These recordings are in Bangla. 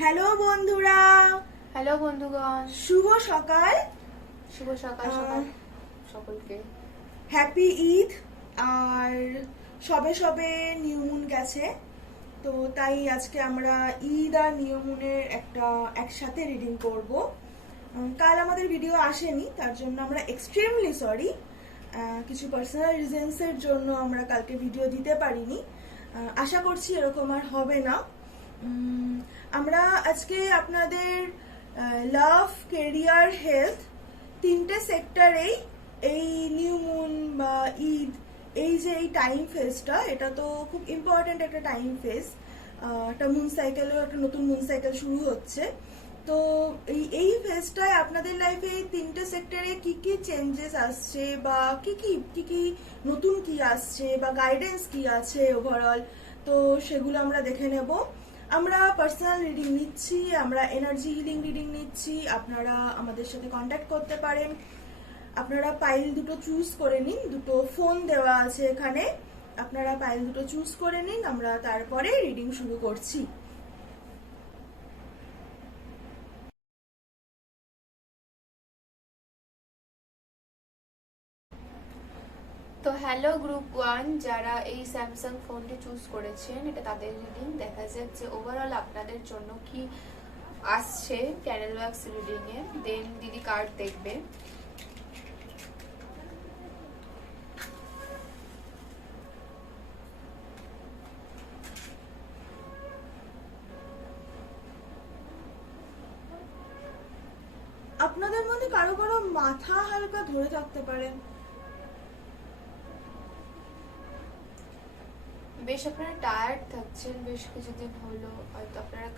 হ্যালো বন্ধুরা, হ্যালো বন্ধুগণ, শুভ সকাল। শুভ সকাল সকলকে। হ্যাপি ঈদ। আর সবে সবে নিউ মুন গেছে, তো তাই আজকে আমরা ঈদ আর নিউ মুনের একটা একসাথে রিডিং করব। কাল আমাদের ভিডিও আসেনি, তার জন্য আমরা এক্সট্রিমলি সরি। কিছু পার্সোনাল রিজনসের জন্য আমরা কালকে ভিডিও দিতে পারিনি। আশা করছি এরকম আর হবে না। আমরা আজকে আপনাদের লাভ, কেরিয়ার, হেলথ তিনটে সেক্টরেই এই নিউ মুন বা ঈদ, এই টাইম ফেজটা, এটা তো খুব ইম্পর্ট্যান্ট একটা টাইম ফেজ। একটা মুন সাইকেলও, একটা নতুন মুন সাইকেল শুরু হচ্ছে। তো এই ফেজটায় আপনাদের লাইফে এই তিনটে সেক্টরে কি কি চেঞ্জেস আসছে, বা কি নতুন কি আসছে, বা গাইডেন্স কি আছে ওভারঅল, তো সেগুলো আমরা দেখে নেব। আমরা পার্সোনাল রিডিং নিচ্ছি, আমরা এনার্জি হিলিং রিডিং নিচ্ছি। আপনারা আমাদের সাথে কন্ট্যাক্ট করতে পারেন। আপনারা পাইল দুটো চুজ করে নিন, দুটো ফোন দেওয়া আছে এখানে, আপনারা পাইল দুটো চুজ করে নিন, আমরা তারপরে রিডিং শুরু করছি। তো হ্যালো গ্রুপ 1, যারা এই স্যামসাং ফোনটি চুজ করেছেন, এটা তাদের রিডিং। দেখা যাক যে ওভারঅল আপনাদের জন্য কি আসছে ক্যান্ডেল ওয়াক্স রিডিং এ। দেন দিদি কার্ড দেখবে। আপনাদের মধ্যে কারো কারো মাথা হালকা ধরে থাকতে পারে। বেশ আপনারা টায়ার্ড থাকছেন, বেশ কিছুদিন হলো হয়তো আপনারা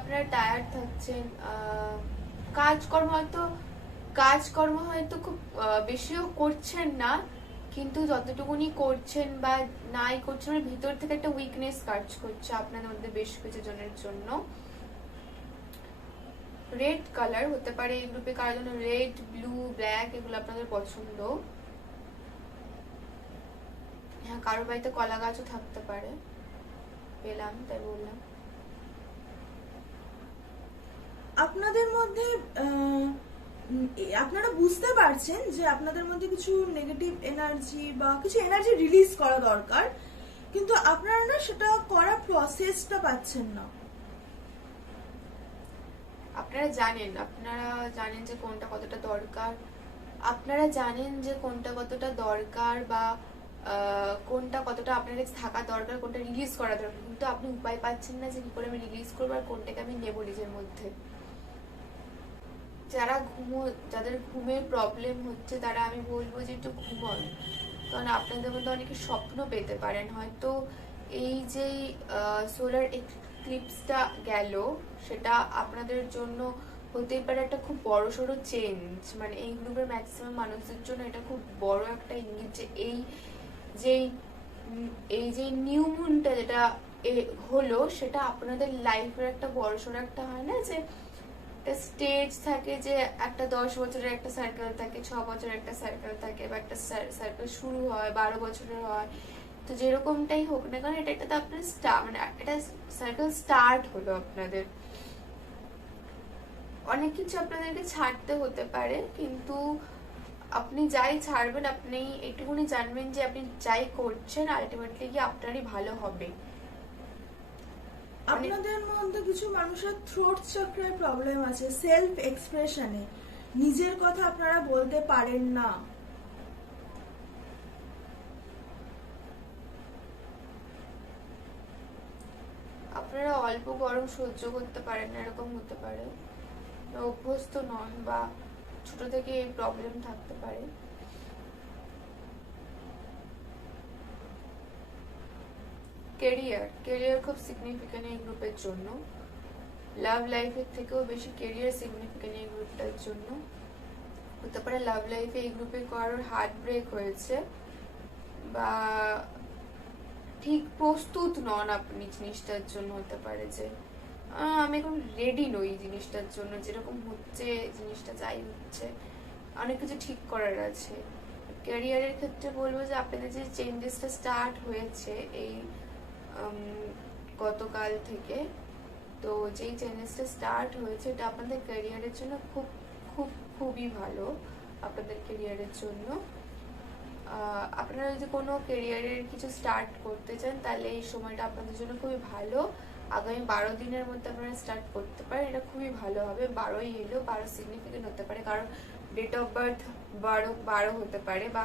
আপনারা টায়ার্ড থাকছেন। কাজকর্ম হয়তো খুব বেশিও করছেন না, কিন্তু যতটুকুনি করছেন বা নাই করছেন, ভিতর থেকে একটা উইকনেস কাজ করছে আপনাদের মধ্যে বেশ কিছু জনের জন্য। রেড কালার হতে পারে এই গ্রুপে কারোর জন্য, রেড, ব্লু, ব্ল্যাক এগুলো আপনাদের পছন্দ। হ্যাঁ, কারোর বাড়িতে কলা গাছও থাকতে পারে, পেলাম তাই বললাম। আপনাদের মধ্যে আপনারা বুঝতে পারছেন যে আপনাদের মধ্যে কিছু নেগেটিভ এনার্জি বা কিছু এনার্জি রিলিজ করা দরকার, কিন্তু আপনারা না সেটা করা প্রসেসটা পাচ্ছেন না। আপনারা জানেন যে কোনটা কতটা দরকার, বা কোনটা কতটা আপনার কাছে থাকা দরকার, কোনটা রিলিজ করা দরকার, কিন্তু আপনি উপায় পাচ্ছেন না যে কি করে আমি রিলিজ করবো আর কোনটাকে আমি নেবো নিজের মধ্যে। যাদের ঘুমের প্রবলেম হচ্ছে, তারা আমি বলবো যে একটু ঘুমন, কারণ আপনাদের মধ্যে অনেকে স্বপ্ন পেতে পারেন। হয়তো এই যে সোলার এক্লিপসটা গেল, সেটা আপনাদের জন্য হতেই পারে একটা খুব বড়সড় চেঞ্জ। মানে এই গ্রুপের ম্যাক্সিমাম মানুষদের জন্য এটা খুব বড় একটা ইঙ্গিত যে যে এই যে নিউ মুনটা যেটা হলো, সেটা আপনাদের লাইফের একটা বড়সড় একটা, হয় না যে একটা স্টেজ থাকে, যে একটা 10 বছরের একটা সার্কেল থাকে, 6 বছরের একটা সার্কেল থাকে, বা একটা সার্কেল শুরু হয় 12 বছরের হয়। তো যেরকমটাই হোক না কারণ, এটা একটা আপনার মানে একটা সার্কেল স্টার্ট হলো আপনাদের। অনেক কিছু আপনাদেরকে ছাড়তে হতে পারে, কিন্তু আপনি যাই ছাড়বেন, আপনি এটুকুনি জানবেন যে আপনি যাই করছেন আলটিমেটলি কি আপনারই ভালো হবে। আপনাদের মধ্যে কিছু মানুষের থ্রোট চক্রের প্রবলেম আছে, সেলফ এক্সপ্রেশনে নিজের কথা আপনারা বলতে পারেন না। আপনারা অল্প গরম সহ্য করতে পারেন না, এরকম হতে পারে, অভ্যস্ত নন, বা ছোট থেকে এই প্রবলেম থাকতে পারে। কেরিয়ার খুব সিগনিফিকেন্ট এই গ্রুপের জন্য। লাভ লাইফের থেকেও বেশি কেরিয়ার সিগনিফিকেন্ট এই গ্রুপটার জন্য। হতে পারে লাভ লাইফে এই গ্রুপে কারোর হার্ট ব্রেক হয়েছে, বা ঠিক প্রস্তুত নন আপনি জিনিসটার জন্য। হতে পারে যে আমি এখন রেডি নই জিনিসটার জন্য, যেরকম হচ্ছে জিনিসটা, যাই হচ্ছে অনেক কিছু ঠিক করার আছে। ক্যারিয়ারের ক্ষেত্রে বলবো যে আপনাদের যে চেঞ্জেসটা স্টার্ট হয়েছে এই গতকাল থেকে। তো যেই চেঞ্জেসটা স্টার্ট হয়েছে এটা আপনাদের ক্যারিয়ারের জন্য খুব খুব খুবই ভালো, আপনাদের ক্যারিয়ারের জন্য। আপনারা যদি কোনো ক্যারিয়ারের কিছু স্টার্ট করতে চান তাহলে এই সময়টা আপনাদের জন্য খুবই ভালো। আগামী 12 দিনের মধ্যে আপনারা স্টার্ট করতে পারেন, এটা খুবই ভালো হবে। 12ই এলো, 12 সিগনিফিকেন্ট হতে পারে, কারণ ডেট অফ বার্থ 12 হতে পারে, বা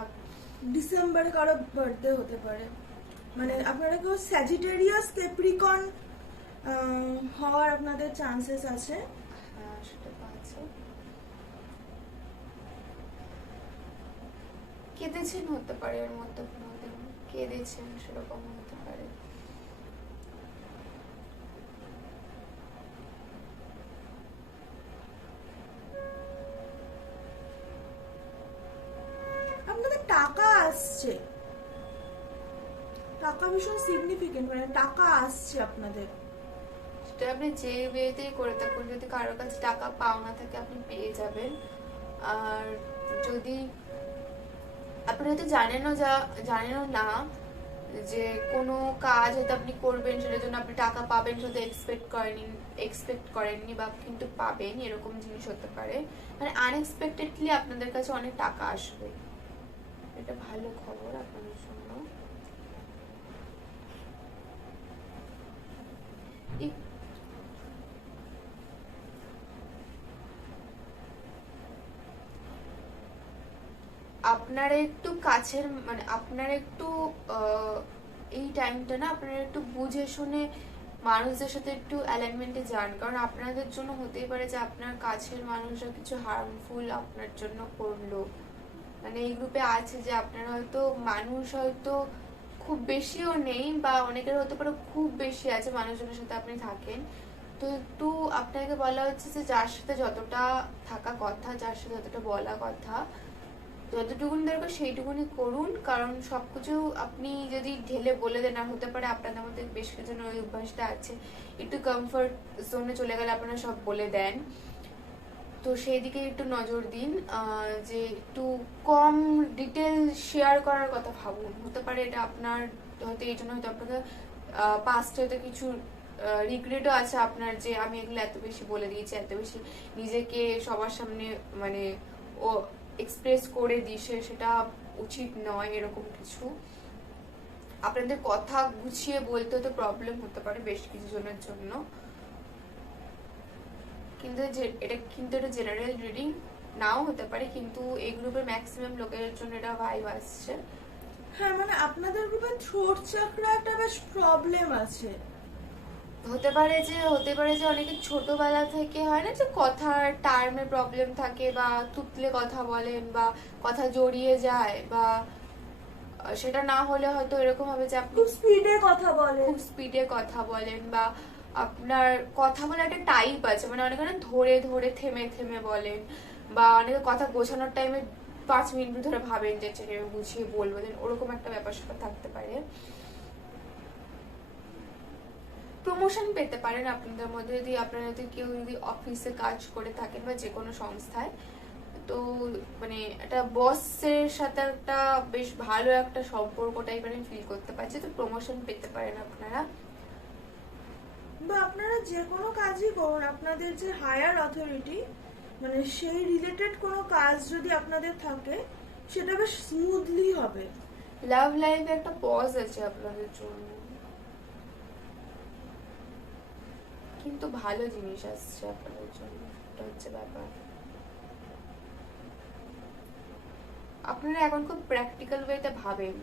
ডিসেম্বরে কারো বার্থডে হতে পারে। মানে আপনারা কেউ স্যাজিটেরিয়াস ক্যাপ্রিকন হওয়ার আপনাদের চান্সেস আছে। হ্যাঁ, সেটা তো আছে। কেঁদেছেন হতে পারে, এর মধ্যে কোনোদিন কেঁদেছেন, সেরকম হতে পারে। আপনাদের টাকা আসছে, টাকা ভীষণ সিগনিফিকেন্ট, মানে টাকা আসছে আপনাদের। সেটা আপনি যে ওয়েতেই করে থাকুন, যদি কারোর কাছে টাকা পাওনা থাকে আপনি পেয়ে যাবেন। আর যদি আপনি হয়তো জানেনও না যে কোনো কাজ হয়তো আপনি করবেন, সেটার জন্য আপনি টাকা পাবেন শুধু এক্সপেক্ট করেননি, বা কিন্তু পাবেন, এরকম জিনিস হতে পারে। মানে আনএক্সপেক্টেডলি আপনাদের কাছে অনেক টাকা আসবে, এটা ভালো খবর আপনাদের জন্য। আপনারা একটু কাছের, মানে আপনারা একটু এই টাইমটা না আপনারা একটু বুঝে শুনে মানুষদের সাথে একটু অ্যালাইনমেন্টে যান, কারণ আপনাদের জন্য হতেই পারে যে আপনার কাছের মানুষরা কিছু হার্মফুল আপনার জন্য করলো। মানে এই গ্রুপে আছে যে আপনারা হয়তো মানুষ হয়তো খুব বেশিও নেই, বা অনেকের হতে পারে খুব বেশি আছে মানুষজনের সাথে আপনি থাকেন। তো একটু আপনাকে বলা হচ্ছে যে যার সাথে যতটা থাকা কথা, যার সাথে যতটা বলা কথা, যতটুকুনি দরকার সেইটুকুনি করুন। কারণ সবকিছু আপনি যদি ঢেলে বলে দেন, আর হতে পারে আপনাদের মধ্যে বেশ কিছু ওই অভ্যাসটা আছে, একটু কমফর্ট জোনে চলে গেলে আপনারা সব বলে দেন। তো সেই দিকে একটু নজর দিন, যে একটু কম ডিটেল শেয়ার করার কথা ভাবুন। হতে পারে এটা আপনার হয়তো এই জন্য হয়তো আপনাকে পাস্টে হয়তো কিছু রিগ্রেটও আছে আপনার, যে আমি এগুলো এত বেশি বলে দিয়েছি, এত বেশি নিজেকে সবার সামনে মানে ও এক্সপ্রেস করে দিছে, সেটা উচিত নয়। এরকম কিছু আপনাদের কথা গুছিয়ে বলতে তো প্রবলেম হতে পারে বেশ কিছু জনের জন্য, কিন্তু এটা জেনারেল রিডিং নাও হতে পারে, কিন্তু এই গ্রুপের ম্যাক্সিমাম লোকের জন্য এটা ভাইব আসছে। হ্যাঁ, মানে আপনাদের গ্রুপে থ্রোট চাকরা একটা বেশ প্রবলেম আছে। হতে পারে যে অনেকে ছোটবেলা থেকে হয় না যে কথার টার্মে প্রবলেম থাকে, বা তুতলে কথা বলেন, বা কথা জড়িয়ে যায়, বা সেটা না হলে হয়তো এরকম হবে যে আপনি খুব স্পিডে কথা বলেন, বা আপনার কথা বলে একটা টাইপ আছে, মানে অনেকে না ধরে ধরে থেমে থেমে বলেন, বা অনেকে কথা গোছানোর টাইমে 5 মিনিট ধরে ভাবেন যে ছেড়ে গুছিয়ে বলবেন, ওরকম একটা ব্যাপার সেটা থাকতে পারে। প্রমোশন পেতে পারেন আপনাদের মধ্যে, যদি আপনারা যদি কেউ যদি অফিসে কাজ করে থাকেন বা যে কোনো সংস্থায়, তো মানে একটা বসের সাথে একটা বেশ ভালো একটা সম্পর্ক টাইপের আমি ফিল করতে পারছি, তো প্রমোশন পেতে পারেন আপনারা। বা আপনারা যে কোনো কাজই করুন, আপনাদের যে হায়ার অথরিটি মানে সেই রিলেটেড কোনো কাজ যদি আপনাদের থাকে সেটা বেশ স্মুথলি হবে। লাভ লাইফে একটা পজ আছে আপনাদের জন্য, কিন্তু ভালো জিনিস আসছে আপনাদের জন্য, এটা হচ্ছে ব্যাপার। আপনারা এখন খুব প্র্যাকটিক্যাল ওয়েতে ভাবেন,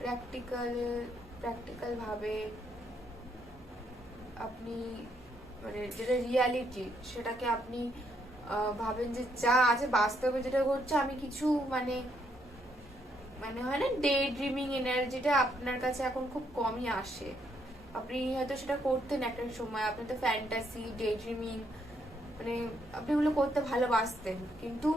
প্র্যাকটিক্যাল ভাবে আপনি মানে যেটা রিয়ালিটি সেটাকে আপনি ভাবেন যে যা আছে বাস্তবে যেটা ঘটছে, আমি কিছু মানে মানে হয় না ডে ড্রিমিং এনার্জিটা আপনার কাছে এখন খুব কমই আসে। আপনি হয়তো সেটা করতেন একটা সময়, আপনি তো ফ্যান্টাসি ডে ড্রিমিং মানে আপনি এগুলো করতে ভালোবাসতেন, কিন্তু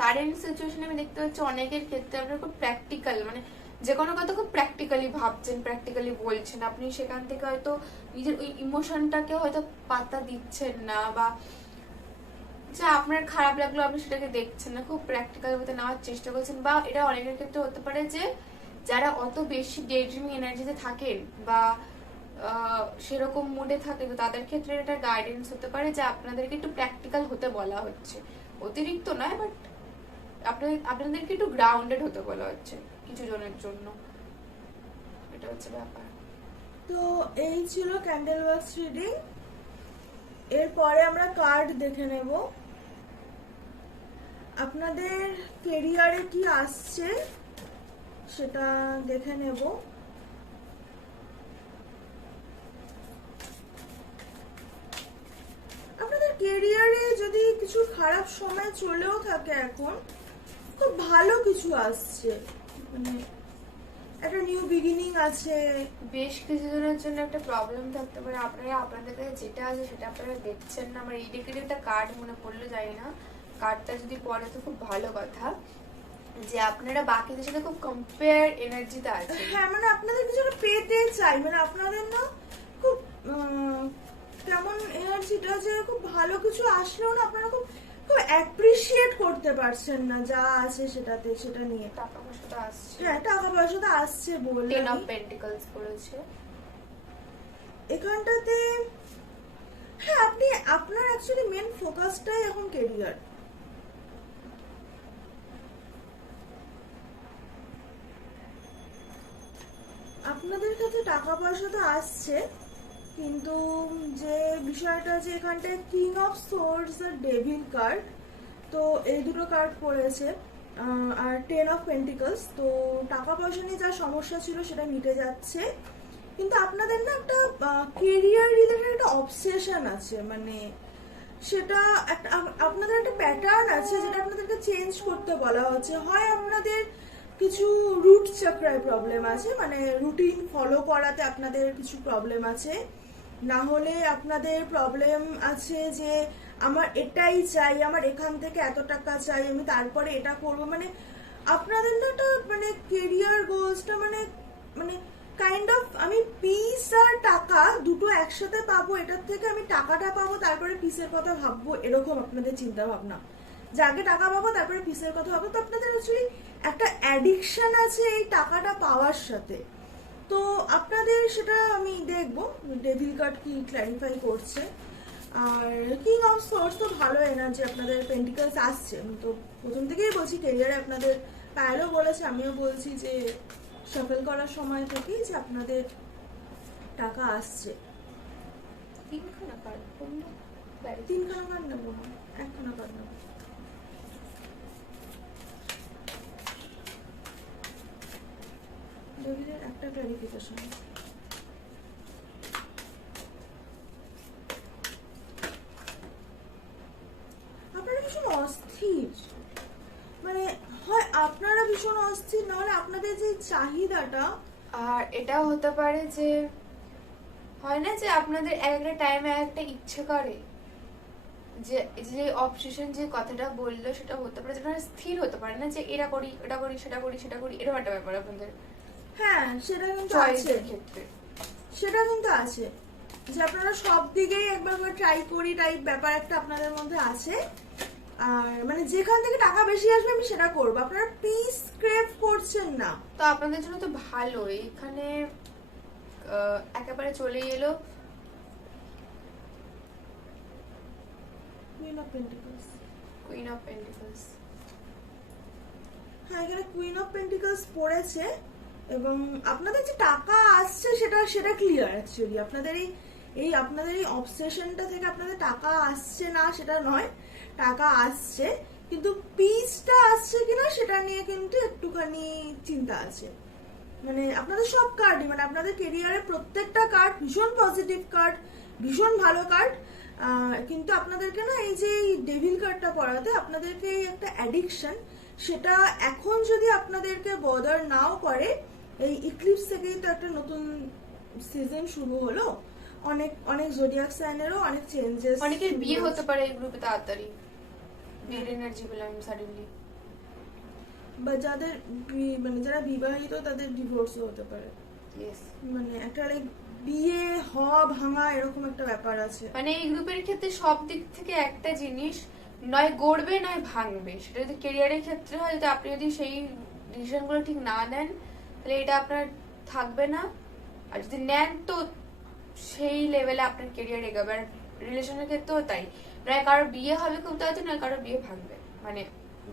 কারেন্ট সিচুয়েশনে আমি দেখতে পাচ্ছি অনেকের ক্ষেত্রে আপনার খুব প্র্যাকটিক্যাল, মানে যে কোনো কথা খুব প্র্যাকটিক্যালি ভাবছেন, প্র্যাকটিক্যালি বলছেন, আপনি সেখান থেকে হয়তো নিজের ওই ইমোশনটাকে হয়তো পাত্তা দিচ্ছেন না, বা যা আপনার খারাপ লাগলো আপনি সেটাকে দেখছেন না, খুব প্র্যাকটিক্যাল মতো নেওয়ার চেষ্টা করছেন। বা এটা অনেকের ক্ষেত্রে হতে পারে যে যারা অত বেশি ডে ড্রিমিং এনার্জিতে থাকেন বা সেরকম মুডে থাকে, তো তাদের ক্ষেত্রে এটা গাইডেন্স হতে পারে যে আপনাদেরকে একটু প্র্যাকটিক্যাল হতে বলা হচ্ছে, অতিরিক্ত নয়, বাট আপনাদেরকে একটু গ্রাউন্ডেড হতে বলা হচ্ছে কিছু জনের জন্য। এটা হচ্ছে ব্যাপার। তো এই ছিল ক্যান্ডেল ওয়াক্স রিডিং। এরপরে আমরা কার্ড দেখে নেব। আপনাদের কেরিয়ারে কি আসছে সেটা দেখে নেব। আপনাদের কেরিয়ারে যদি কিছু খারাপ সময় চলেও থাকে, এখন খুব ভালো কিছু আসছে, মানে একটা নিউ বিগিনিং আছে। বেশ কিছুজনের জন্য একটা প্রবলেম থাকতে পারে, আপনারা আপনাদের কাছে যেটা আছে সেটা আপনারা দেখছেন না। আমার এই ডেকের একটা কার্ড মনে পড়লো, জানি না, কার্ডটা যদি পড়ে তো খুব ভালো কথা, যে আপনারা বাকিদের সাথে খুব কম্পেয়ার এনার্জিতে আছে। হ্যাঁ, মানে আপনাদের কিছু একটা পেতে চাই, মানে আপনাদের না খুব কেমন এনার্জিটা, যে খুব ভালো কিছু আসলেও না আপনারা খুব খুব অ্যাপ্রিসিয়েট করতে পারছেন না যা আছে সেটাতে, সেটা নিয়ে। টাকা পয়সা তো আসছে। হ্যাঁ, টাকা পয়সা তো আসছে বলে টেন অফ পেন্টিকলস পড়েছে এখানটাতে। হ্যাঁ, আপনি আপনার অ্যাকচুয়ালি মেন ফোকাসটাই এখন কেরিয়ার। আপনাদের কাছে টাকা পয়সা তো আসছে, কিন্তু যে বিষয়টা, যে এখানটায় কিং অফ সোর্ডস আর ডেভিল কার্ড, তো এই দুটো কার্ড পড়েছে, আর 10 অফ পেন্টিকলস। তো টাকা পয়সা নিয়ে যা সমস্যা ছিল সেটা মিটে যাচ্ছে, কিন্তু আপনাদের না একটা কেরিয়ার রিলেটেড একটা অবসেশন আছে, মানে সেটা একটা আপনাদের একটা প্যাটার্ন আছে যেটা আপনাদেরকে চেঞ্জ করতে বলা হচ্ছে। হয় আপনাদের কিছু রুট চক্রায় প্রবলেম আছে, মানে রুটিন ফলো করাতে আপনাদের কিছু প্রবলেম আছে, না হলে আপনাদের প্রবলেম আছে যে আমার এটাই চাই, আমার এখান থেকে এত টাকা চাই, আমি তারপরে এটা করব। মানে আপনাদের না একটা মানে কেরিয়ার গোলসটা মানে মানে কাইন্ড অফ আমি পিস আর টাকা দুটো একসাথে পাবো, এটার থেকে আমি টাকাটা পাবো তারপরে পিসের কথা ভাববো, এরকম আপনাদের চিন্তা ভাবনা, যে আগে টাকা পাবো তারপরে পিসের কথা ভাববো। তো আপনাদের অ্যাকচুয়ালি একটা অ্যাডিকশন আছে এই টাকাটা পাওয়ার সাথে। তো আপনাদের সেটা আমি দেখবো ডেভিল কার্ড কি ক্ল্যারিফাই করছে। আর কিং অফ সোর্স তো ভালো এনার্জি, আপনাদের পেন্টিকলস আসছে। আমি তো প্রথম থেকেই বলছি কেরিয়ারে আপনাদের, পায়েলও বলেছে, আমিও বলছি যে সফল করার সময় থেকেই যে আপনাদের টাকা আসছে। তিনখানা কার্ড, তিনখানা কার্ড নেবো না, একখানা কার্ড নেবো। ডেভিলের একটা ক্লারিফিকেশন। আপনারা ভীষণ অস্থির, মানে হয় আপনারা ভীষণ অস্থির, নাহলে আপনাদের যে চাহিদাটা। আর এটাও হতে পারে যে হয় না যে আপনাদের একটা টাইমে একটা ইচ্ছে করে যে যে অবসেশন যে কথাটা বললো সেটা হতে পারে, যেটা স্থির হতে পারে না, যে এটা করি ওটা করি সেটা করি সেটা করি, এরকম একটা ব্যাপার আপনাদের। হ্যাঁ, সেটা কিন্তু আছে, চয়েসের ক্ষেত্রে সেটা কিন্তু আছে, যে আপনারা সব দিকেই একবার করে ট্রাই করি টাইপ ব্যাপার একটা আপনাদের মধ্যে আছে। আর মানে যেখান থেকে টাকা বেশি আসবে আমি সেটা করবো, আপনারা পিস ক্রেভ করছেন না। তো আপনাদের জন্য তো ভালো, এখানে একেবারে চলে এলো queen of pentacles. Queen of pentacles. হ্যাঁ, এখানে কুইন অফ পেন্টিকলস পড়েছে, এবং আপনাদের যে টাকা আসছে সেটা সেটা ক্লিয়ার। অ্যাকচুয়ালি আপনাদের এই আপনাদের এই অবসেশনটা থেকে আপনাদের টাকা আসছে না সেটা নয়, টাকা আসছে, কিন্তু পিসটা আসছে কিনা সেটা নিয়ে কিন্তু একটুখানি চিন্তা আছে। মানে আপনাদের সব কার্ডই, মানে আপনাদের কেরিয়ারে প্রত্যেকটা কার্ড ভীষণ পজিটিভ কার্ড, ভীষণ ভালো কার্ড, কিন্তু আপনাদেরকে না এই যে ডেভিল কার্ডটা পড়াতে আপনাদেরকে এই একটা অ্যাডিকশন, সেটা এখন যদি আপনাদেরকে বদার নাও করে, এই ইক্লিপস থেকেই তো একটা নতুন সিজন শুরু হলো, অনেক অনেক জোডিয়াক সাইনেরও অনেক চেঞ্জেস, অনেকের বিয়ে হতে পারে এই গ্রুপে তাড়াতাড়ি, বিয়ের এনার্জি পেলাম সাডেনলি, বা যাদের মানে যারা বিবাহিত তাদের ডিভোর্সও হতে পারে। মানে একটা লাইক বিয়ে হওয়া ভাঙা এরকম একটা ব্যাপার আছে। মানে এই গ্রুপের ক্ষেত্রে সব দিক থেকে একটা জিনিস, নয় গড়বে নয় ভাঙবে। সেটা যদি কেরিয়ারের ক্ষেত্রে হয়, যদি আপনি যদি সেই ডিসিশনগুলো ঠিক না নেন, তাহলে এটা আপনার থাকবে না। আর যদি নেন তো সেই লেভেলে আপনার কেরিয়ার এগোবে। আর রিলেশনের ক্ষেত্রেও তাই, প্রায় কারোর বিয়ে হবে খুব তাড়াতাড়ি, না কারোর বিয়ে ভাঙবে, মানে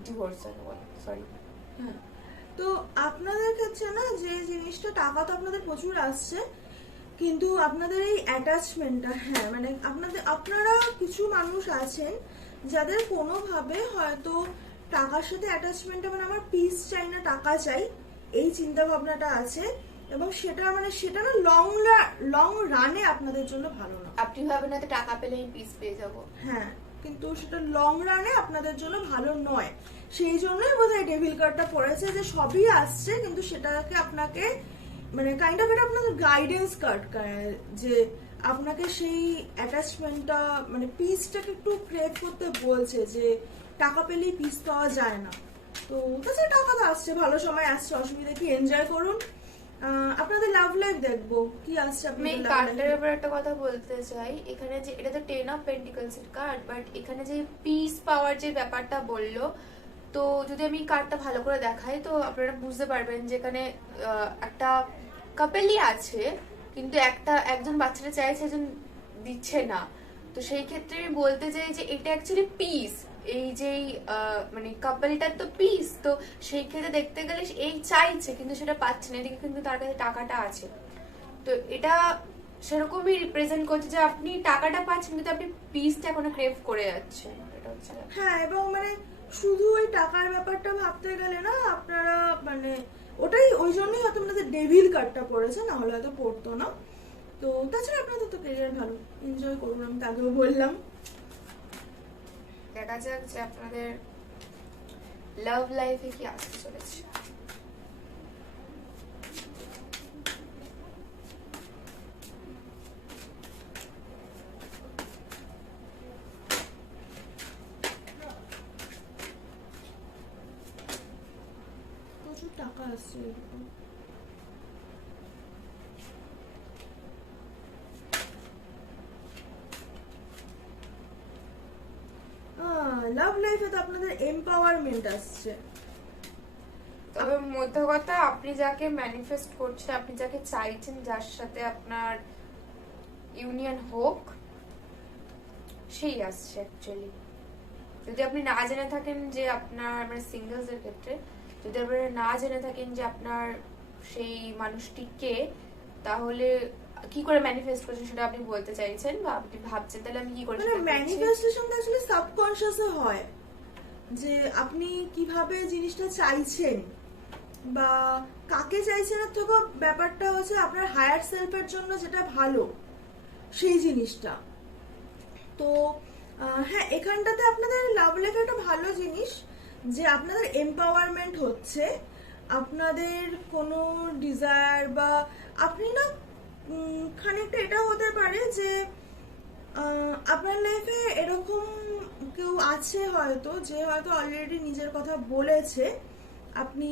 ডিভোর্স বলে, সরি। হ্যাঁ, তো আপনাদের ক্ষেত্রে না যে জিনিসটা, টাকা তো আপনাদের প্রচুর আসছে, কিন্তু আপনাদের এই অ্যাটাচমেন্টটা, হ্যাঁ মানে আপনারা কিছু মানুষ আছেন যাদের কোনোভাবে হয়তো টাকার সাথে অ্যাটাচমেন্টটা, মানে আমার পিস চাই না টাকা চাই, এই চিন্তা ভাবনাটা আছে, এবং সেটা না লং রানে আপনাদের জন্য ভালো না। আপনি ভাবেন না টাকা পেলে আমি পিস পেয়ে যাব, হ্যাঁ, কিন্তু সেটা লং রানে আপনাদের জন্য ভালো নয়। সেই জন্যই বোধহয় ডেভিল কার্ডটা পড়েছে, যে সবই আসছে কিন্তু সেটাকে আপনাকে মানে কাইন্ড অফ এটা আপনাদের গাইডেন্স কার্ড, যে আপনাকে সেই অ্যাটাচমেন্টটা মানে পিসটাকে একটু ক্রেভ করতে বলছে, যে টাকা পেলেই পিস পাওয়া যায় না। তো তাছাড়া টাকা তো আসছে, ভালো সময় আসছে, অসুবিধা কি, এনজয় করুন। আপনাদের লাভ লাইফ দেখবো কি আসছে আমি আপনাদের লাভ কার্ডের লাইফে। ব্যাপারে একটা কথা বলতে চাই। এখানে যে এটা তো 10 অফ পেন্টিকলস এর কার্ড, বাট এখানে যে পিস পাওয়ার যে ব্যাপারটা বললো, তো যদি আমি কার্ডটা ভালো করে দেখাই তো আপনারা বুঝতে পারবেন যে এখানে একটা কাপেলই আছে, কিন্তু একজন বাচ্চাটা চাইছে, একজন দিচ্ছে না। তো সেই ক্ষেত্রে আমি বলতে চাই যে এটা অ্যাকচুয়ালি পিস, এই যে মানে কাপলটার তো পিস, তো সেই ক্ষেত্রে দেখতে গেলে এই চাইছে কিন্তু সেটা পাচ্ছে না, এদিকে কিন্তু তার কাছে টাকাটা আছে। তো এটা সেরকমই রিপ্রেজেন্ট করছে যে আপনি টাকাটা পাচ্ছেন কিন্তু আপনি পিসটা এখনো ক্রেভ করে যাচ্ছেন, এটা হচ্ছে। হ্যাঁ, এবং মানে শুধু ওই টাকার ব্যাপারটা ভাবতে গেলে না আপনারা মানে ওটাই, ওই জন্যই হয়তো আপনাদের ডেভিল কার্ডটা পড়েছে, না হলে হয়তো পড়তো না। তো তাছাড়া আপনাদের তো কেরিয়ার ভালো, এনজয় করুন, আমি তো আগেও বললাম। দেখা যাক যে আপনাদের লাভ লাইফে কি আসতে চলেছে। প্রচুর টাকা আসছে এরকম। লাভ লাইফে তো আপনাদের এম্পাওয়ারমেন্ট আসছে। তবে মধ্যে কথা, আপনি যাকে ম্যানিফেস্ট করছেন, আপনি যাকে চাইছেন, যার সাথে আপনার ইউনিয়ন হোক, সেই আসছে অ্যাকচুয়ালি। যদি আপনি না জেনে থাকেন যে আপনার, মানে সিঙ্গেলস এর ক্ষেত্রে যদি আপনারা না জেনে থাকেন যে আপনার সেই মানুষটি কে, তাহলে কি করে ম্যানিফেস্ট করছেন সেটা আপনি বলতে চাইছেন, বা আপনি ভাবছেন তাহলে আমি কি করে মানে সেটা করছি। ম্যানিফেস্টেশনটা আসলে সাবকনশিয়াসে হয়, যে আপনি কিভাবে জিনিসটা চাইছেন বা কাকে চাইছেন, এর থেকে ব্যাপারটা হচ্ছে আপনার হায়ার সেলফের জন্য যেটা ভালো সেই জিনিসটা। তো হ্যাঁ, এখানটাতে আপনাদের লাভ লাইফ একটা ভালো জিনিস, যে আপনাদের এম্পাওয়ারমেন্ট হচ্ছে, আপনাদের কোনো ডিজায়ার বা আপনি না খানিকটা এটা হতে পারে যে আপনার লাইফে এরকম কেউ আছে হয়তো, যে হয়তো অলরেডি নিজের কথা বলেছে, আপনি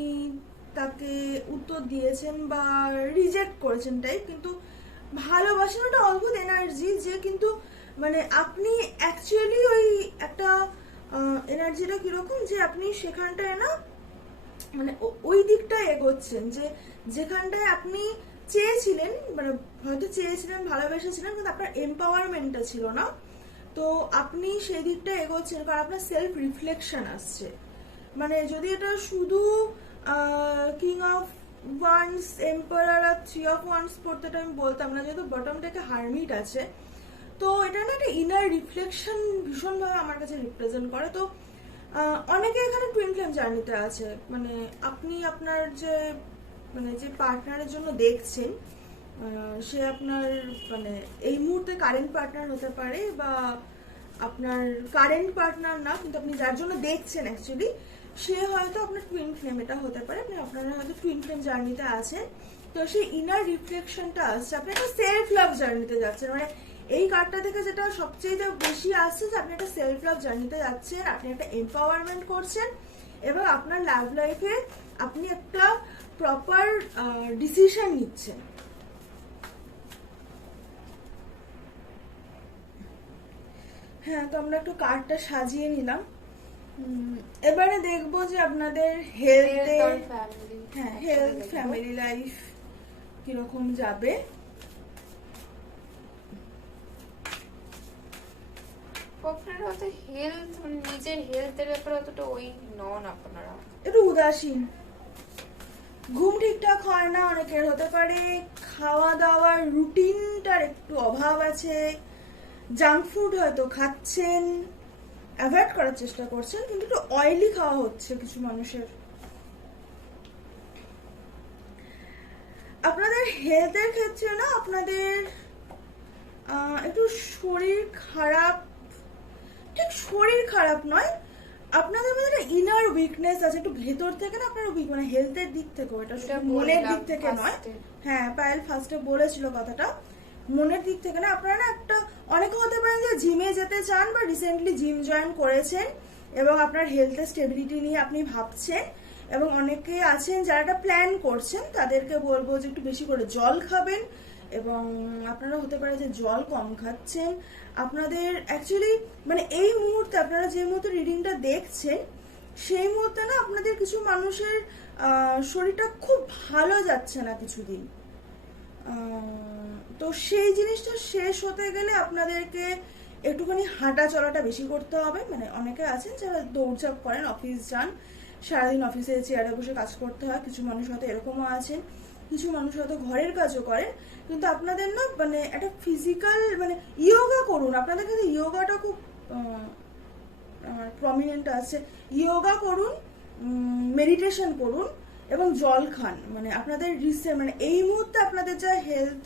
তাকে উত্তর দিয়েছেন বা রিজেক্ট করেছেন টাইপ, কিন্তু ভালোবাসার একটা অদ্ভুত এনার্জি, যে কিন্তু মানে আপনি অ্যাকচুয়ালি ওই একটা এনার্জিটা কিরকম, যে আপনি সেখানটায় না মানে ওই দিকটায় এগোচ্ছেন, যে যেখানটায় আপনি চেয়েছিলেন, মানে হয়তো চেয়েছিলেন, ভালোবেসেছিলেন, কিন্তু আপনার এম্পাওয়ারমেন্টটা ছিল না। তো আপনি সেই দিকটা এগোচ্ছেন, কারণ আপনার সেলফ রিফ্লেকশন আসছে। মানে যদি এটা শুধু কিং অফ ওয়ান্স, এম্পারার আর 3 অফ ওয়ান্স পড়তে আমি বলতাম না, যেহেতু বটম থেকে হারমিট আছে, তো এটা না একটা ইনার রিফ্লেকশন ভীষণভাবে আমার কাছে রিপ্রেজেন্ট করে। তো অনেকে এখানে টুইন ফ্লেম জার্নিতে আছে, মানে আপনি আপনার যে মানে যে পার্টনারের জন্য দেখছেন, সে আপনার মানে এই মুহূর্তে কারেন্ট পার্টনার হতে পারে, বা আপনার কারেন্ট পার্টনার না, কিন্তু আপনি যার জন্য দেখছেন অ্যাকচুয়ালি সে হয়তো আপনার টুইন ফ্লেম, এটা হতে পারে। আপনারা হয়তো টুইন ফ্লেম জার্নিতে আছেন, তো সেই ইনার রিফ্লেকশনটা আসছে, আপনি একটা সেলফ লাভ জার্নিতে যাচ্ছেন। মানে এই কার্ডটা থেকে যেটা সবচেয়ে বেশি আসছে, যে আপনি একটা সেলফ লাভ জার্নিতে যাচ্ছেন, আপনি একটা এম্পাওয়ারমেন্ট করছেন, এবং আপনার লাভ লাইফে আপনি একটা প্রপার ডিসিশন নিচ্ছেন। হ্যাঁ, তো আমরা একটু কার্ডটা সাজিয়ে নিলাম। এবারে দেখবো যে আপনাদের হেলথে, Health or family? হ্যাঁ একসাথে হেলথ দেখবো। ফ্যামিলি লাইফ কিরকম যাবে। আপনারা অত হেলথ মানে নিজের হেলথের ব্যাপারে অতটা ওই নন আপনারা। একটু উদাসীন, ঘুম ঠিকঠাক হয় না অনেকের, হতে পারে খাওয়া দাওয়ার রুটিনটার একটু অভাব আছে, জাঙ্ক ফুড হয়তো খাচ্ছেন, অ্যাভয়েড করার চেষ্টা করছেন, কিন্তু একটু অয়েলি খাওয়া হচ্ছে কিছু মানুষের। আপনাদের হেলথের ক্ষেত্রে না আপনাদের একটু শরীর খারাপ, ঠিক শরীর খারাপ নয়, আপনাদের মধ্যে একটা ইনার উইকনেস আছে, একটু ভেতর থেকে না আপনার উইক, মানে হেলথের দিক থেকে, এটা শুধু মনের দিক থেকে নয়। হ্যাঁ পায়েল ফার্স্টে বলেছিল কথাটা, মনের দিক থেকে না আপনারা না একটা, অনেকে হতে পারেন যে জিমে যেতে চান বা রিসেন্টলি জিম জয়েন করেছেন এবং আপনার হেলথের স্টেবিলিটি নিয়ে আপনি ভাবছেন, এবং অনেকে আছেন যারা একটা প্ল্যান করছেন, তাদেরকে বলবো যে একটু বেশি করে জল খাবেন, এবং আপনারা হতে পারে যে জল কম খাচ্ছেন। আপনাদের অ্যাকচুয়ালি মানে এই মুহূর্তে আপনারা যে মুহূর্তে রিডিংটা দেখছেন সেই মুহূর্তে না আপনাদের কিছু মানুষের শরীরটা খুব ভালো যাচ্ছে না কিছুদিন। তো সেই জিনিসটা শেষ হতে গেলে আপনাদেরকে একটুখানি হাঁটা চলাটা বেশি করতে হবে। মানে অনেকে আছেন যারা দৌড়ঝাঁপ করেন, অফিস যান, সারাদিন অফিসে চেয়ারে বসে কাজ করতে হয়, কিছু মানুষ হয়তো এরকমও আছেন, কিছু মানুষ হয়তো ঘরের কাজও করেন, কিন্তু আপনাদের না মানে একটা ফিজিক্যাল মানে ইয়োগা করুন, আপনাদের কাছে ইয়োগাটা খুব প্রমিনেন্ট আছে, ইয়োগা করুন, মেডিটেশন করুন এবং জল খান। মানে আপনাদের মানে এই মুহূর্তে আপনাদের যা হেলথ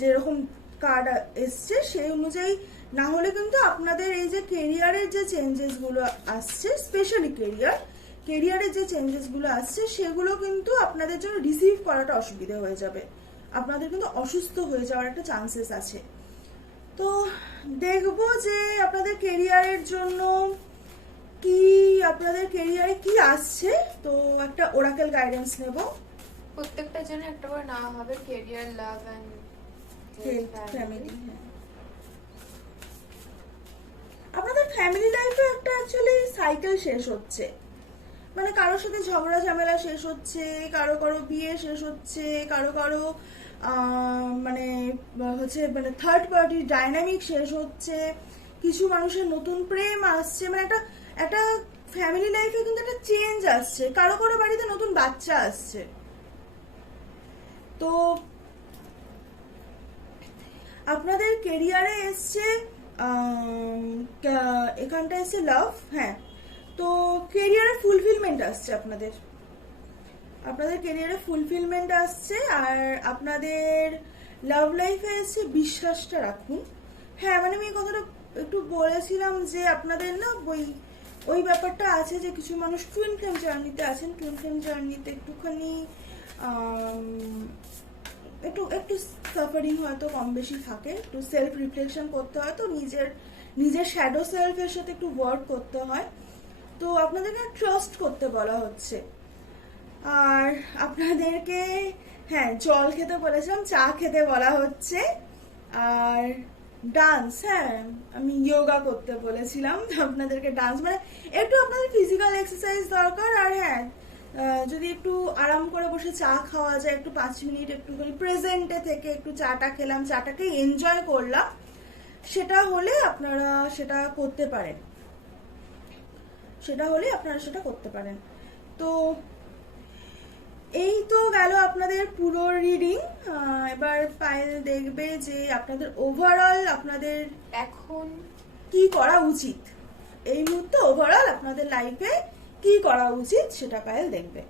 যেরকম কার্ড এসছে সেই অনুযায়ী না হলে কিন্তু আপনাদের এই যে কেরিয়ারের যে চেঞ্জেসগুলো আসছে, স্পেশালি কেরিয়ারের যে চেঞ্জেসগুলো আসছে সেগুলো কিন্তু আপনাদের জন্য রিসিভ করাটা অসুবিধা হয়ে যাবে, আপনাদের কিন্তু অসুস্থ হয়ে যাওয়ার একটা চান্সেস আছে। তো দেখবো যে আপনাদের কেরিয়ারের জন্য কি, আপনাদের কেরিয়ারে কি আসছে, তো একটা ওরাকেল গাইডেন্স নেব। প্রত্যেকটার জন্য একটা করে নেওয়া হবে, career, love and health family. আপনাদের ফ্যামিলি লাইফে একটা অ্যাকচুয়ালি সাইকেল শেষ হচ্ছে, মানে কারোর সাথে ঝগড়া ঝামেলা শেষ হচ্ছে, কারো কারো বিয়ে শেষ হচ্ছে, কারো কারো মানে হচ্ছে মানে থার্ড পার্টি ডাইনামিক শেষ হচ্ছে, কিছু মানুষের নতুন প্রেম আসছে, মানে একটা একটা ফ্যামিলি লাইফে কিন্তু একটা চেঞ্জ আসছে, কারো কারো বাড়িতে নতুন বাচ্চা আসছে। তো আপনাদের কেরিয়ারে এসছে এখানটা এসছে লাভ, হ্যাঁ, তো কেরিয়ারে ফুলফিলমেন্ট আসছে, আপনাদের কেরিয়ারে ফুলফিলমেন্ট আসছে। আর আপনাদের লাভ লাইফে এসছে বিশ্বাসটা রাখুন। হ্যাঁ মানে আমি এই কথাটা একটু বলেছিলাম যে আপনাদের না ওই ব্যাপারটা আছে যে কিছু মানুষ টুইন ফ্লেম জার্নিতে আছেন, টুইন ফ্লেম জার্নিতে একটুখানি একটু একটু সাফারিং হয়তো কম বেশি থাকে, একটু সেলফ রিফ্লেকশন করতে হয়, তো নিজের শ্যাডো সেলফের সাথে একটু ওয়ার্ক করতে হয়, তো আপনাদেরকে ট্রাস্ট করতে বলা হচ্ছে। আর আপনাদেরকে হ্যাঁ জল খেতে বলেছিলাম, চা খেতে বলা হচ্ছে, আর ডান্স, হ্যাঁ আমি যোগা করতে বলেছিলাম, তো আপনাদেরকে ডান্স মানে একটু আপনাদের ফিজিক্যাল এক্সারসাইজ দরকার। আর হ্যাঁ যদি একটু আরাম করে বসে চা খাওয়া যায়, একটু 5 মিনিট একটুখানি প্রেজেন্টে থেকে একটু চাটা খেলাম, চাটাকে এনজয় করলাম, সেটা হলে আপনারা সেটা করতে পারেন, তো এই তো গেল আপনাদের পুরো রিডিং। এবার পায়েল দেখবে যে আপনাদের ওভারঅল আপনাদের এখন কি করা উচিত, এই মুহূর্তে ওভারঅল আপনাদের লাইফে কি করা উচিত সেটা পায়েল দেখবে।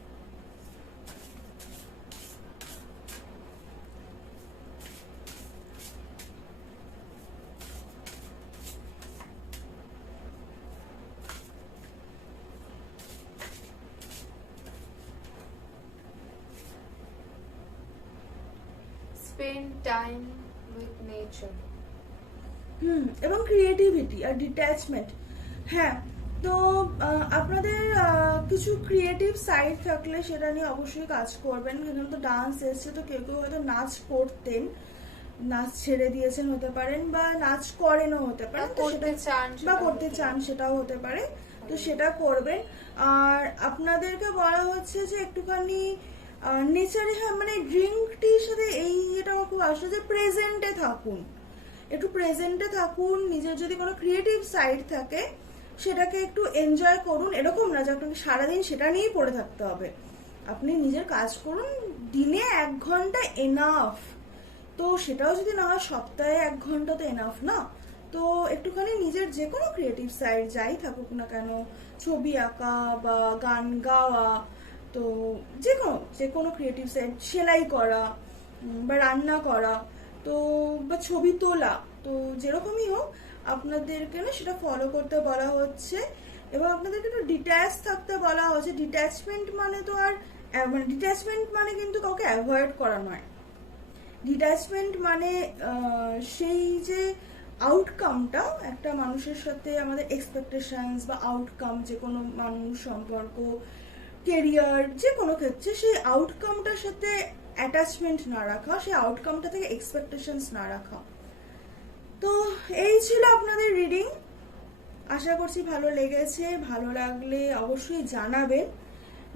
spend time with nature. এবং ক্রিয়েটিভিটি আর ডিট্যাচমেন্ট, হ্যাঁ তো আপনাদের কিছু ক্রিয়েটিভ সাইড থাকলে সেটা নিয়ে অবশ্যই কাজ করবেন। এখানে তো ডান্স এসছে, তো কেউ কেউ হয়তো নাচ করতেন, নাচ ছেড়ে দিয়েছেন হতে পারেন, বা নাচ করেনও হতে পারেন, তো সেটা বা করতে চান সেটাও হতে পারে, তো সেটা করবেন। আর আপনাদেরকে বলা হচ্ছে যে একটুখানি নেচারে, হ্যাঁ মানে ড্রিঙ্ক টির সাথে এই এটা আমার খুব আসলে যে প্রেজেন্টে থাকুন, একটু প্রেজেন্টে থাকুন। নিজের যদি কোনো ক্রিয়েটিভ সাইড থাকে সেটাকে একটু এনজয় করুন। এরকম না যে আপনাকে সারাদিন সেটা নিয়েই পড়ে থাকতে হবে। আপনি নিজের কাজ করুন, দিনে 1 ঘন্টা এনাফ। তো সেটাও যদি না হয় সপ্তাহে 1 ঘন্টা তো এনাফ না। তো একটুখানি নিজের যে কোনো ক্রিয়েটিভ সাইড যাই থাকুক না কেন, ছবি আঁকা বা গান গাওয়া, তো যে কোনো ক্রিয়েটিভ সাইড, সেলাই করা বা রান্না করা, তো বা ছবি তোলা, তো যেরকমই হোক আপনাদেরকে না সেটা ফলো করতে বলা হচ্ছে। এবং আপনাদেরকে একটু ডিট্যাচ থাকতে বলা হচ্ছে। ডিট্যাচমেন্ট মানে তো আর মানে ডিট্যাচমেন্ট মানে কিন্তু কাউকে অ্যাভয়েড করা নয়। ডিট্যাচমেন্ট মানে সেই যে আউটকামটা, একটা মানুষের সাথে আমাদের এক্সপেকটেশনস বা আউটকাম, যে কোনো মানুষ, সম্পর্ক, কেরিয়ার, যে কোনো ক্ষেত্রে সেই আউটকামটার সাথে অ্যাটাচমেন্ট না রাখা, সেই আউটকামটা থেকে এক্সপেকটেশনস না রাখা। তো এই ছিল আপনাদের রিডিং। আশা করছি ভালো লেগেছে। ভালো লাগলে অবশ্যই জানাবেন,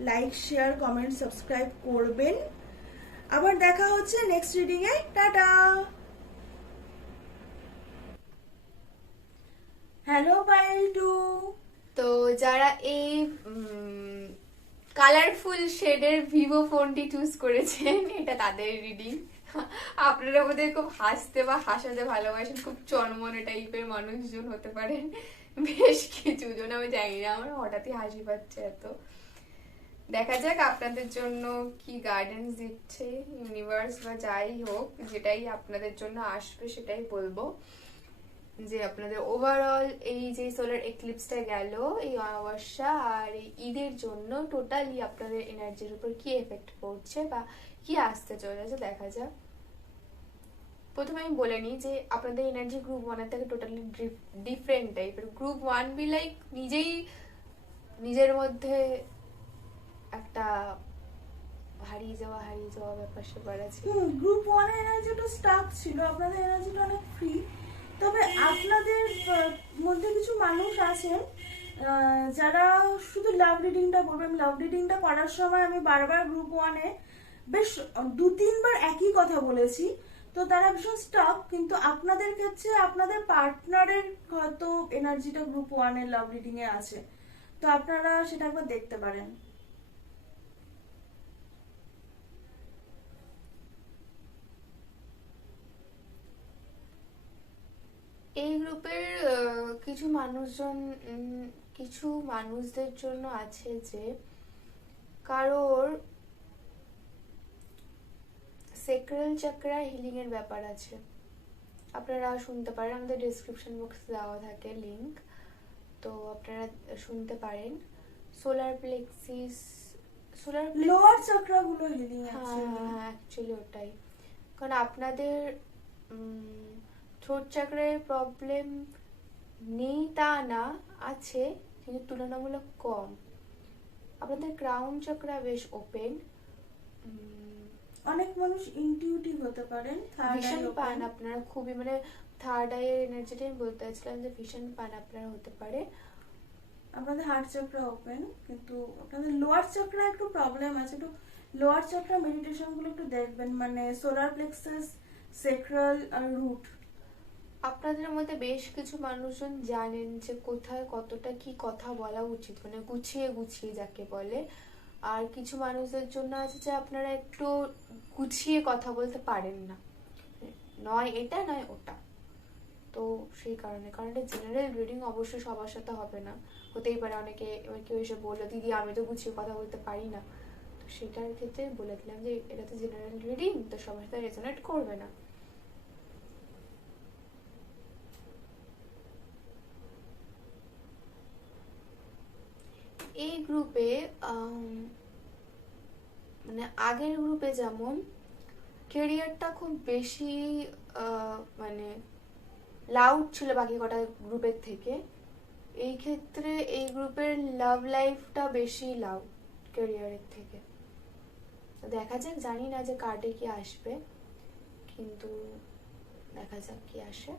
লাইক, শেয়ার, কমেন্ট, সাবস্ক্রাইব করবেন। আবার দেখা হচ্ছে নেক্সট রিডিং এ। টাটা। হ্যালো পায়েল টু। তো যারা এই কালারফুল শেডের ভিভো ফোনটি চুজ করেছেন, এটা তাদের রিডিং। আপনারা বোধ খুব হাসতে বা হাসাতে ভালোবাসেন, খুব চনমনে টাইপের মানুষজন হতে পারেন বেশ কিছু জন, আমি জানি না, আমার হঠাৎই হাসি পাচ্ছে এত। দেখা যাক আপনাদের জন্য কি গাইডেন্স দিচ্ছে ইউনিভার্স বা যাই হোক, যেটাই আপনাদের জন্য আসবে সেটাই বলবো। যে আপনাদের ওভারঅল এই যে সোলার এক্লিপসটা গেল, এই অমাবস্যা আর এই ঈদের জন্য টোটালি আপনাদের এনার্জির উপর কি এফেক্ট পড়ছে বা কি আসতে চলেছে দেখা যাক। প্রথমে আমি বলে নিই যে আপনাদের এনার্জি গ্রুপ 1 থেকে টোটালি ডিফারেন্ট টাইপের। গ্রুপ 1 বি লাইক নিজেই নিজের মধ্যে একটা হারিয়ে যাওয়া ব্যাপার স্যাপার আছে। গ্রুপ 1 এর এনার্জিটা স্টাক ছিল, আপনাদের এনার্জিটা অনেক ফ্রি। তবে আপনাদের মধ্যে কিছু মানুষ আছেন যারা শুধু লাভ রিডিংটা করবেন। লাভ রিডিংটা করার সময় আমি বারবার গ্রুপ 1 এ বেশ 2-3 বার একই কথা বলেছি। তো তারা ভীষণ স্টাক, কিন্তু আপনাদের ক্ষেত্রে আপনাদের পার্টনারের হয়তো এনার্জিটা গ্রুপ 1 এর লাভ রিডিং এ আছে। তো আপনারা সেটা একবার দেখতে পারেন। এই গ্রুপের কিছু মানুষজন কিছু মানুষদের জন্য আছে যে কারোর সেক্রাল চাকরা হিলিং এর ব্যাপার আছে। আপনারা শুনতে পারেন, আমাদের ডেসক্রিপশন বক্সে দেওয়া থাকে লিংক, তো আপনারা শুনতে পারেন। সোলার প্লেক্সিস, লোয়ার চক্রগুলো হিলিং আছে। হ্যাঁ অ্যাকচুয়ালি ওটাই। কারণ আপনাদের থ্রোট চাকরার প্রবলেম নেই তা না, আছে কিন্তু তুলনামূলক কম। আপনাদের ক্রাউন চক্রা বেশ ওপেন। অনেক মানুষ ইনটিউটিভ হতে পারেন, ভিশন পান আপনারা খুবই, মানে থার্ড আইয়ের এনার্জিটা আমি বলতে চাইছিলাম যে ভিশন পান আপনারা হতে পারে। আপনাদের হার্ট চক্র ওপেন, কিন্তু আপনাদের লোয়ার চক্রা একটু প্রবলেম আছে। একটু লোয়ার চক্রা মেডিটেশন গুলো একটু দেখবেন, মানে সোলার প্লেক্সাস, সেক্রাল আর রুট। আপনাদের মধ্যে বেশ কিছু মানুষজন জানেন যে কোথায় কতটা কি কথা বলা উচিত, মানে গুছিয়ে গুছিয়ে যাকে বলে। আর কিছু মানুষদের জন্য আছে যে আপনারা একটু গুছিয়ে কথা বলতে পারেন না, নয় এটা নয় ওটা। তো সেই কারণে, কারণ এটা জেনারেল রিডিং, অবশ্যই সবার সাথে হবে না। হতেই পারে অনেকে এবার কেউ এসে বললো দিদি আমি তো গুছিয়ে কথা বলতে পারি না, তো সেটার ক্ষেত্রে বলে দিলাম যে এটা তো জেনারেল রিডিং, তো সবার সাথে রেজোনেট করবে না। এই গ্রুপে মানে আগের গ্রুপে যেমন ক্যারিয়ারটা খুব বেশি মানে লাউড ছিল বাকি কটা গ্রুপের থেকে, এই ক্ষেত্রে এই গ্রুপের লাভ লাইফটা বেশি লাউড ক্যারিয়ারের থেকে। দেখা যাক, জানি না যে কার্ডে কি আসবে, কিন্তু দেখা যাক কি আসে।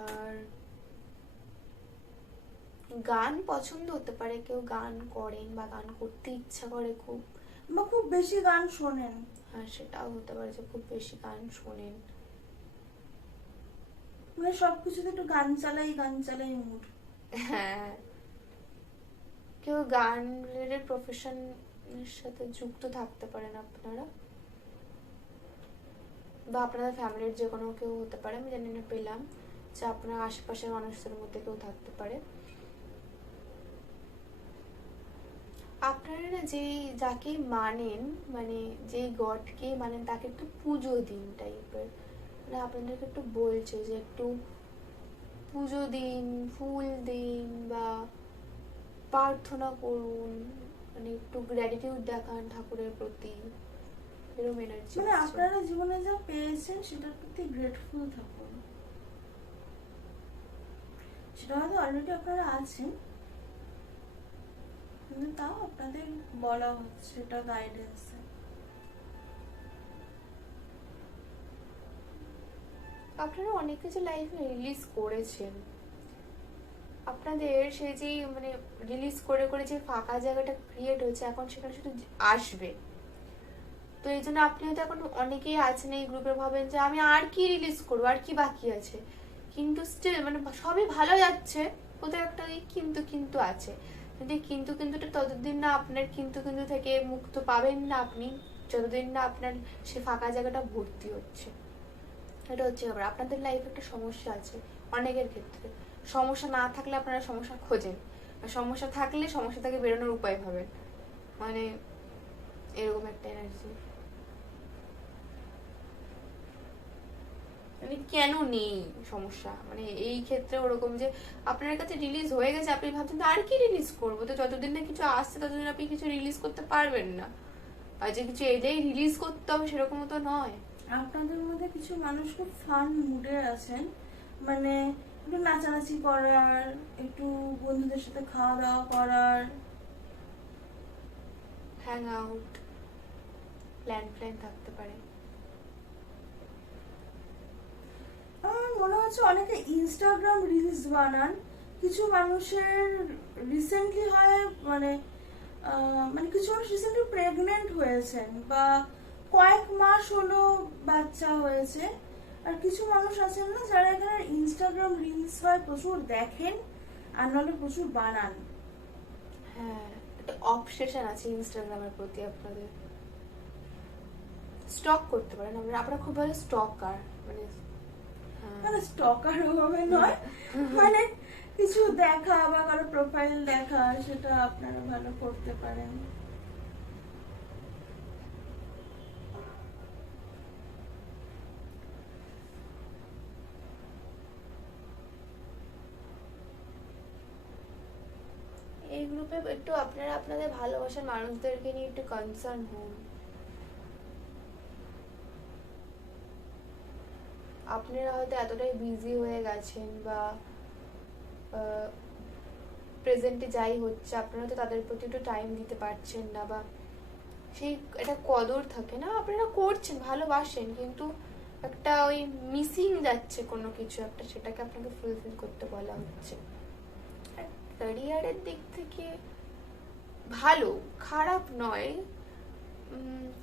আর গান পছন্দ হতে পারে, কেউ গান করেন বা গান করতে ইচ্ছা করে খুব, বা খুব বেশি গান শোনেন। হ্যাঁ সেটাও হতে পারে যে খুব বেশি গান শোনেন। মানে সবকিছুতে একটু গান চালাই মুড। হ্যাঁ, কেউ গান রিলেটেড প্রফেশনের সাথে যুক্ত থাকতে পারেন আপনারা, বা আপনাদের ফ্যামিলির যে কোনো কেউ হতে পারে, আমি জানি না, পেলাম যে আপনার আশেপাশের মানুষদের মধ্যে কেউ থাকতে পারে। আপনারা না যেই যাকে মানেন, মানে যেই গডকে মানেন তাকে একটু পুজো দিন টাইপের, মানে আপনাদেরকে একটু বলছে যে একটু পুজো দিন, ফুল দিন বা প্রার্থনা করুন, মানে একটু গ্র্যাটিটিউড দেখান ঠাকুরের প্রতি, এরকম এনার্জি। মানে আপনারা জীবনে যা পেয়েছেন সেটার প্রতি গ্রেটফুল থাকুন। সেটা হয়তো অলরেডি আপনারা আছেন, কিন্তু তাও আপনাদের বলা হচ্ছে, এটা গাইডেন্স। আপনারা অনেক কিছু লাইফে রিলিজ করেছেন, আপনাদের সেই যে মানে রিলিজ করে করে যে ফাঁকা জায়গাটা ক্রিয়েট হয়েছে, এখন সেখানে শুধু আসবে। তো এই জন্য আপনি হয়তো এখন অনেকেই আছেন এই গ্রুপে, ভাবেন যে আমি আর কি রিলিজ করবো, আর কি বাকি আছে, কিন্তু স্টিল মানে সবই ভালো যাচ্ছে, কোথাও একটা ওই কিন্তু কিন্তু আছে। কিন্তু এই কিন্তু কিন্তুটা ততদিন না আপনার কিন্তু কিন্তু থেকে মুক্ত পাবেন না আপনি, যতদিন না আপনার সে ফাঁকা জায়গাটা ভর্তি হচ্ছে। এটা হচ্ছে ব্যাপার। আপনাদের লাইফে একটা সমস্যা আছে অনেকের ক্ষেত্রে, সমস্যা না থাকলে আপনারা সমস্যা খোঁজেন, আর সমস্যা থাকলে সমস্যা থেকে বেরোনোর উপায় ভাবেন, মানে এরকম একটা এনার্জি। মানে কেন নেই সমস্যা, মানে এই ক্ষেত্রে ওরকম যে আপনার কাছে রিলিজ হয়ে গেছে, আপনি ভাবছেন তো আর কি রিলিজ করবো, তো যতদিন না কিছু আসছে ততদিন আপনি কিছু রিলিজ করতে পারবেন না, আর যে কিছু এলেই রিলিজ করতে হবে সেরকমও তো নয়। আপনাদের মধ্যে কিছু মানুষ খুব ফান মুডে আছেন, মানে একটু নাচানাচি করার, একটু বন্ধুদের সাথে খাওয়া দাওয়া করার, হ্যাং আউট প্ল্যান থাকতে পারে। আমার মনে হচ্ছে অনেকে ইনস্টাগ্রাম রিলস বানান। কিছু মানুষের রিসেন্টলি হয় মানে মানে কিছু মানুষ রিসেন্টলি প্রেগনেন্ট হয়েছেন, বা কয়েক মাস হলো বাচ্চা হয়েছে। আর কিছু মানুষ আছেন না যারা এখানে ইনস্টাগ্রাম রিলস হয় প্রচুর দেখেন, আর নাহলে প্রচুর বানান। হ্যাঁ, একটা অবসেশন আছে ইনস্টাগ্রামের প্রতি আপনাদের, স্টক করতে পারেন আপনারা খুব ভালো স্টকার, মানে মানে স্টকার ভাবে নয়, মানে কিছু দেখা বা কারো প্রোফাইল দেখা, সেটা আপনারা ভালো করতে পারেন। এই গ্রুপে একটু আপনারা আপনাদের ভালোবাসার মানুষদেরকে নিয়ে একটু কনসার্ন হন। আপনারা হয়তো এতটাই বিজি হয়ে গেছেন, বা প্রেজেন্টে যাই হচ্ছে আপনারা তো তাদের প্রতি একটু টাইম দিতে পারছেন না, বা সেই একটা কদর থাকে না, আপনারা করছেন ভালোবাসেন, কিন্তু একটা ওই মিসিং যাচ্ছে কোনো কিছু একটা, সেটাকে আপনাকে ফুলফিল করতে বলা হচ্ছে। আর ক্যারিয়ারের দিক থেকে ভালো, খারাপ নয়,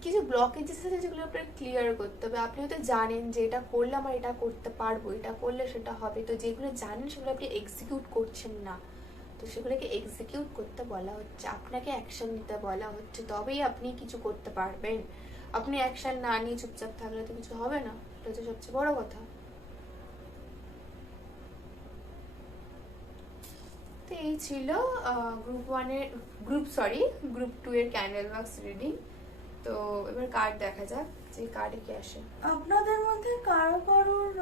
কিছু ব্লকেজেস আছে যেগুলো আপনার ক্লিয়ার করতে হবে। আপনি হয়তো জানেন যে এটা করলে আমার এটা করতে পারবো, এটা করলে সেটা হবে, তো যেগুলো জানেন সেগুলো আপনি এক্সিকিউট করছেন না, তো সেগুলোকে এক্সিকিউট করতে বলা হচ্ছে, আপনাকে অ্যাকশন নিতে বলা হচ্ছে, তবেই আপনি কিছু করতে পারবেন। আপনি অ্যাকশন না নিয়ে চুপচাপ থাকলে তো কিছু হবে না, এটা হচ্ছে সবচেয়ে বড় কথা। তো এই ছিল গ্রুপ 2 এর ক্যান্ডেল বক্স রিডিং। তো এবার কার্ড দেখা যাক যে কার্ডে কি আসে। আপনাদের মধ্যে কারো কারোর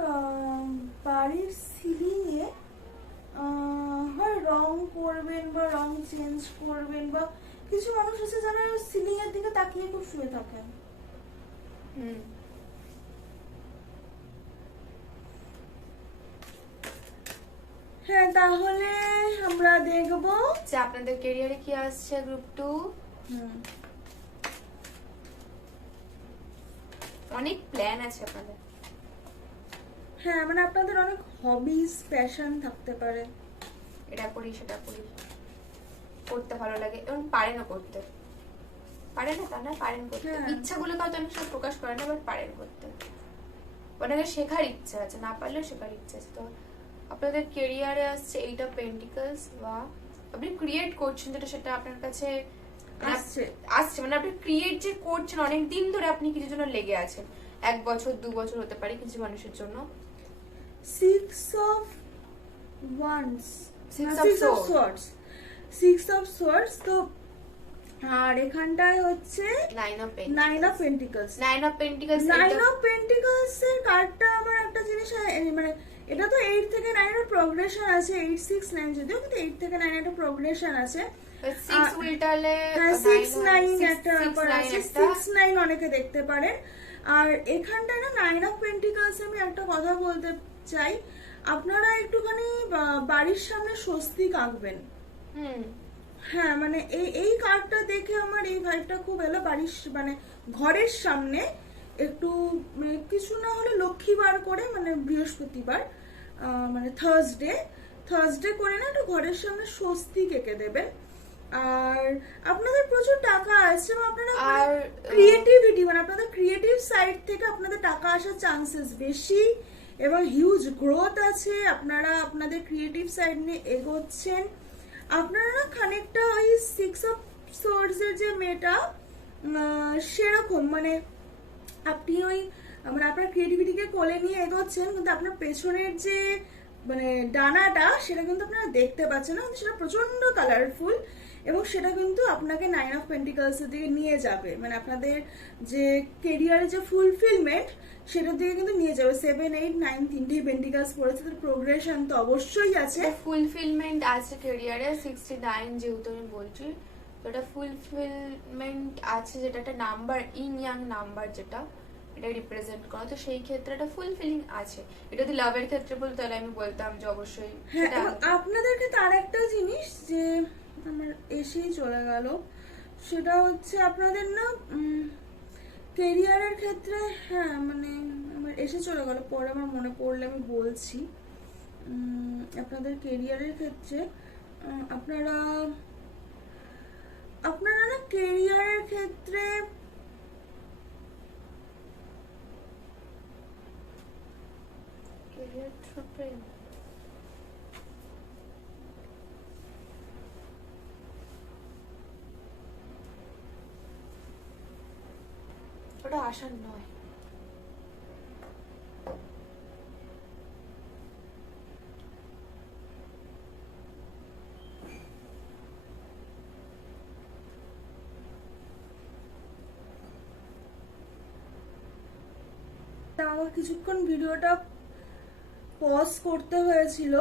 বাড়ির সিলিং এ হয় রং করবেন বা রং চেঞ্জ করবেন, বা কিছু মানুষ আছে যারা সিলিং এর দিকে তাকিয়ে খুব শুয়ে থাকেন। হ্যাঁ, তাহলে আমরা দেখবো যে আপনাদের ক্যারিয়ারে কি আসছে গ্রুপ 2। অনেক প্ল্যান আছে আপনাদের। হ্যাঁ, মানে আপনাদের অনেক হবিস প্যাশন থাকতে পারে। এটা করি সেটা করি, করতে ভালো লাগে এবং পারেনও করতে, পারেন না তা না, পারেন করতে, হ্যাঁ। ইচ্ছাগুলো হয়তো অনেক সময় প্রকাশ করে না, বাট পারেন করতে, ওনাকে শেখার ইচ্ছা আছে, না পারলেও শেখার ইচ্ছা আছে। তো আপনাদের কেরিয়ারে আসছে এইট অফ পেন্টিকলস, বা আপনি ক্রিয়েট করছেন যেটা, সেটা আপনার কাছে আসছে, মানে আপনি ক্রিয়েট যে করছেন অনেক দিন ধরে, আপনি কিছু জন্য লেগে আছেন, 1 বছর 2 বছর হতে পারে কিছু মানুষের জন্য। 6 of wands, Six 6 of of swords, 6 of swords। তো আর এখানটায় হচ্ছে 9 of nine of pentacles. 9 of Pentacles, nine of pentacles এর কার্ডটা আমার একটা জিনিস মানে এটা তো 8 থেকে 9 এর প্রগ্রেশন আছে, 8 6 9 যদিও, কিন্তু 8 থেকে 9 একটা প্রগ্রেশন আছে। 6 উল্টালে 6 9 একটা ব্যাপার আছে, 6 9 অনেকে দেখতে পারেন। আর এখানটায় না 9 অফ পেন্টিকলস আমি একটা কথা বলতে চাই, আপনারা একটুখানি বাড়ির সামনে স্বস্তিক আঁকবেন। হ্যাঁ, মানে এই কার্ডটা দেখে আমার এই ভাইবটা খুব এলো, বাড়ির মানে ঘরের সামনে একটু মানে কিছু না হলে লক্ষ্মীবার করে, মানে বৃহস্পতিবার মানে থার্সডে করে না একটু ঘরের সামনে স্বস্তিক এঁকে দেবেন। আর আপনাদের প্রচুর টাকা আছে, এবং আপনারা ক্রিয়েটিভিটি মানে আপনাদের ক্রিয়েটিভ সাইড থেকে আপনাদের টাকা আসার চান্সেস বেশি, এবং হিউজ গ্রোথ আছে। আপনারা আপনাদের ক্রিয়েটিভ সাইড নিয়ে এগোচ্ছেন। আপনারা না খানিকটা ওই 6 অফ সোর্ডস এর যে মেয়েটা সেরকম, মানে আপনি ওই মানে আপনার ক্রিয়েটিভিটিকে কোলে নিয়ে এগোচ্ছেন, কিন্তু আপনার পেছনের যে মানে ডানাটা সেটা কিন্তু আপনারা দেখতে পাচ্ছেন না, সেটা প্রচন্ড কালারফুল, এবং সেটা কিন্তু আপনাকে 9 অফ পেন্টিকলস এর দিকে নিয়ে যাবে, মানে আপনাদের যে কেরিয়ারে যে ফুলফিলমেন্ট সেটার দিকে কিন্তু নিয়ে যাবে। 7 8 9 তিনটেই পেন্টিকলস পড়েছে, তো প্রোগ্রেশন তো অবশ্যই আছে, ফুলফিলমেন্ট আছে কেরিয়ারে। 69 যেহেতু আমি বলছি, তো এটা ফুলফিলমেন্ট আছে, যেটা একটা নাম্বার, ইন ইয়াং নাম্বার, যেটা এটা রিপ্রেজেন্ট করে, তো সেই ক্ষেত্রে এটা ফুলফিলিং আছে। এটা যদি লাভের ক্ষেত্রে বলতো তাহলে আমি বলতাম যে অবশ্যই। হ্যাঁ, আপনাদেরকে তার একটা জিনিস যে আমার এসেই চলে গেল, সেটা হচ্ছে আপনাদের না কেরিয়ারের ক্ষেত্রে, হ্যাঁ মানে আমার এসে চলে গেল, পরে আমার মনে পড়লে আমি বলছি। আপনাদের কেরিয়ারের ক্ষেত্রে আপনারা না কেরিয়ারের ক্ষেত্রে ওটা আশার নয়। আমার কিছুক্ষণ ভিডিওটা পজ করতে হয়েছিল,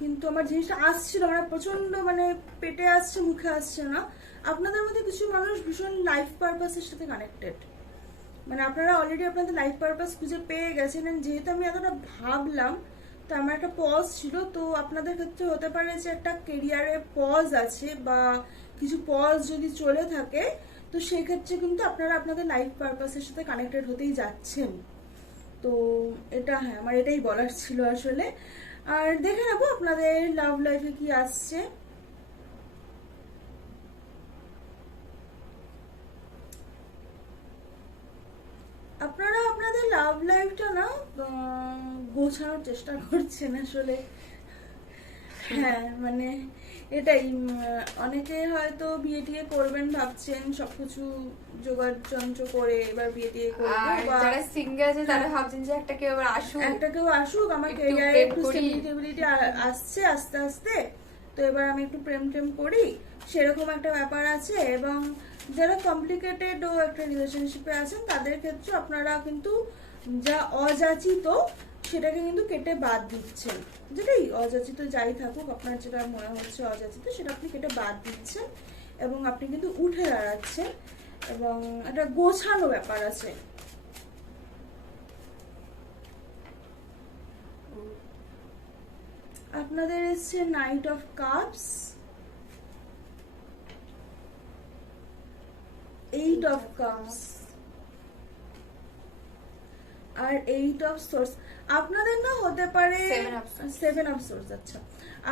কিন্তু আমার জিনিসটা আসছিল, মানে প্রচন্ড মানে পেটে আসছে, মুখে আসছে না। আপনাদের মধ্যে কিছু মানুষ ভীষণ লাইফ পারপাসের সাথে কানেক্টেড, মানে আপনারা অলরেডি আপনাদের লাইফ পারপাস খুঁজে পেয়ে গেছেন। যেহেতু আমি এতটা ভাবলাম, তো আমার একটা পজ ছিল, তো আপনাদের ক্ষেত্রে হতে পারে যে একটা কেরিয়ারে পজ আছে, বা কিছু পজ যদি চলে থাকে, তো সেক্ষেত্রে কিন্তু আপনারা আপনাদের লাইফ পারপাসের সাথে কানেক্টেড হতেই যাচ্ছেন। তো এটা হ্যাঁ, আমার এটাই বলার ছিল আসলে। আর দেখে নেবো আপনাদের লাভ লাইফে কি আসছে। আপনারা আপনাদের লাভ লাইফটা না গোছানোর চেষ্টা করছেন আসলে। হ্যাঁ, মানে এটাই, অনেকে হয়তো বিয়ে টিয়ে করবেন ভাবছেন, সবকিছু জোগাড় যন্ত্র করে এবার বিয়ে টিয়ে করবো, বা যারা সিঙ্গেল আছে তারা ভাবছেন যে একটা কেউ আসুক, আমার ক্যারিয়ারে একটু স্টেবিলিটি আসছে আস্তে আস্তে, তো এবার আমি একটু প্রেম করি, সেরকম একটা ব্যাপার আছে। এবং যারা কমপ্লিকেটেড ও একটা রিলেশনশিপে আছেন, তাদের ক্ষেত্রে আপনারা কিন্তু যা অযাচিত সেটাকে কিন্তু কেটে বাদ দিচ্ছেন, যেটাই অযাচিত যাই থাকুক, আপনার যেটা মনে হচ্ছে অযাচিত সেটা আপনি কেটে বাদ দিচ্ছেন, এবং আপনি কিন্তু উঠে দাঁড়াচ্ছেন, এবং একটা গোছানো ব্যাপার আছে। আপনাদের এসছে knight of cups, 8 of cups, আর 8 অফ সোর্স। আপনাদের না হতে পারে 7 of swords। 7 of source. আচ্ছা,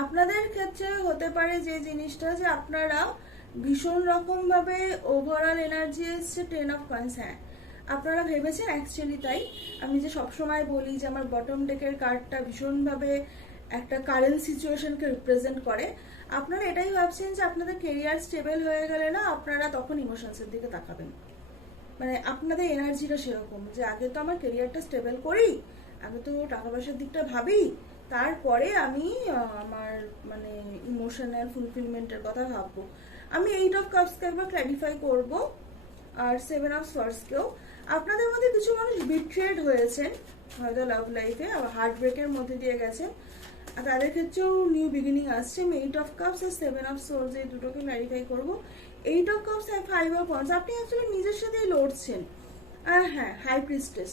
আপনাদের ক্ষেত্রে হতে পারে যে জিনিসটা যে আপনারা ভীষণ রকম ভাবে ওভারঅল এনার্জি এসছে 10 অফ কয়েন্স। হ্যাঁ, আপনারা ভেবেছেন অ্যাকচুয়ালি তাই। আমি যে সবসময় বলি যে আমার বটম ডেকের কার্ডটা ভীষণভাবে একটা কারেন্ট সিচুয়েশনকে রিপ্রেজেন্ট করে। আপনারা এটাই ভাবছেন যে আপনাদের কেরিয়ার স্টেবল হয়ে গেলে না আপনারা তখন ইমোশনসের দিকে তাকাবেন। মানে আপনাদের এনার্জিটা সেরকম যে আগে তো আমার কেরিয়ারটা স্টেবল করি, আগে তো টাকা পয়সার দিকটা ভাবি, তারপরে আমি আমার মানে ইমোশনাল ফুলফিলমেন্টের কথা ভাববো। আমি 8 অফ কাপসকে একবার ক্ল্যারিফাই করব, আর 7 অফ সোর্সকেও। আপনাদের মধ্যে কিছু মানুষ বিট্রেড হয়েছেন হয়তো লাভ লাইফে, আবার হার্ট ব্রেকের মধ্যে দিয়ে গেছেন, আর তাদের ক্ষেত্রেও নিউ বিগিনিং আসছে। আমি 8 অফ কাপস আর 7 অফ সোর্স এই দুটোকে ক্ল্যারিফাই করবো। 8 অফ কাপস আর 5 অফ ওয়ান্স, আপনি অ্যাকচুয়ালি নিজের সাথেই লড়ছেন। আর হ্যাঁ, হাই প্রিস্টেস,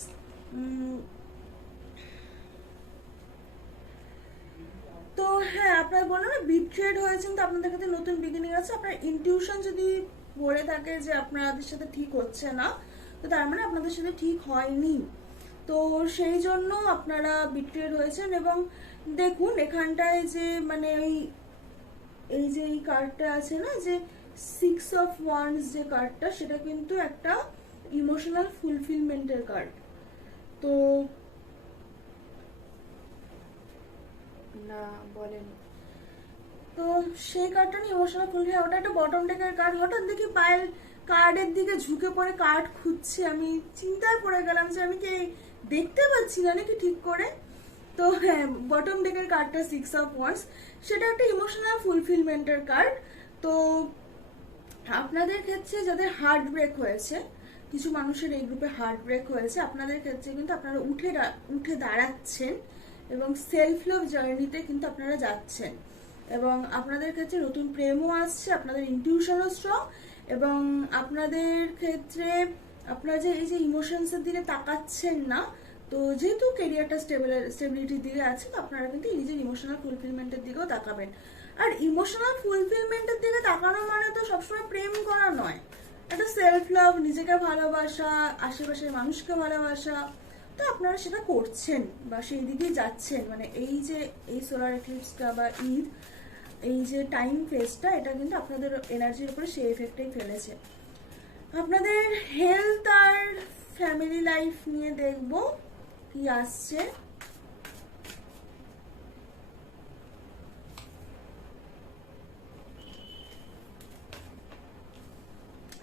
তো হ্যাঁ আপনার বললাম না বিট্রেড হয়েছেন, তো আপনাদের কাছে নতুন বিগিনিং আছে। আপনার ইনটিউশন যদি বলে থাকে যে আপনাদের সাথে ঠিক হচ্ছে না, তো তার মানে আপনাদের সাথে ঠিক হয়নি, তো সেই জন্য আপনারা বিট্রেড হয়েছেন। এবং দেখুন এখানটায় যে মানে এই যে এই কার্ডটা আছে না, যে 6 অফ ওয়ান্স যে কার্ডটা, সেটা কিন্তু একটা ইমোশনাল ফুলফিলমেন্টের কার্ড। তো না বলেন, তো সেই কার্ডটা নিয়ে ইমোশনাল ফুলফিল, ওটা একটা বটম ডেকের কার্ড। হঠাৎ দেখি পায়েল কার্ডের দিকে ঝুঁকে পড়ে কার্ড খুঁজছে, আমি চিন্তায় পড়ে গেলাম যে আমি কি দেখতে পাচ্ছি না নাকি ঠিক করে। তো হ্যাঁ, বটম ডেকের কার্ডটা 6 অফ ওয়ান্স, সেটা একটা ইমোশনাল ফুলফিলমেন্টের কার্ড। তো আপনাদের ক্ষেত্রে যাদের হার্ট ব্রেক হয়েছে, কিছু মানুষের এই গ্রুপে হার্ট ব্রেক হয়েছে, আপনাদের ক্ষেত্রে কিন্তু আপনারা উঠে দাঁড়াচ্ছেন এবং সেলফ লাভ জার্নিতে কিন্তু আপনারা যাচ্ছেন। এবং আপনাদের ক্ষেত্রে নতুন প্রেমও আসছে, আপনাদের ইনটিউশনও স্ট্রং। এবং আপনাদের ক্ষেত্রে আপনারা যে এই যে ইমোশনসের দিকে তাকাচ্ছেন না, তো যেহেতু কেরিয়ারটা স্টেবিলিটির দিকে আছে, তো আপনারা কিন্তু নিজের ইমোশনাল ফুলফিলমেন্টের দিকেও তাকাবেন। আর ইমোশনাল ফুলফিলমেন্টের দিকে তাকানো মানে তো সবসময় প্রেম করা নয়, একটা সেলফ লাভ, নিজেকে ভালোবাসা, আশেপাশের মানুষকে ভালোবাসা, তো আপনারা সেটা করছেন বা সেই দিকেই যাচ্ছেন। মানে এই যে এই সোলার এক্লিপসটা বা ঈদ, এই যে টাইম ফেজটা, এটা কিন্তু আপনাদের এনার্জির উপরে সেই এফেক্টটাই ফেলেছে। আপনাদের হেলথ আর ফ্যামিলি লাইফ নিয়ে দেখব কি আসছে।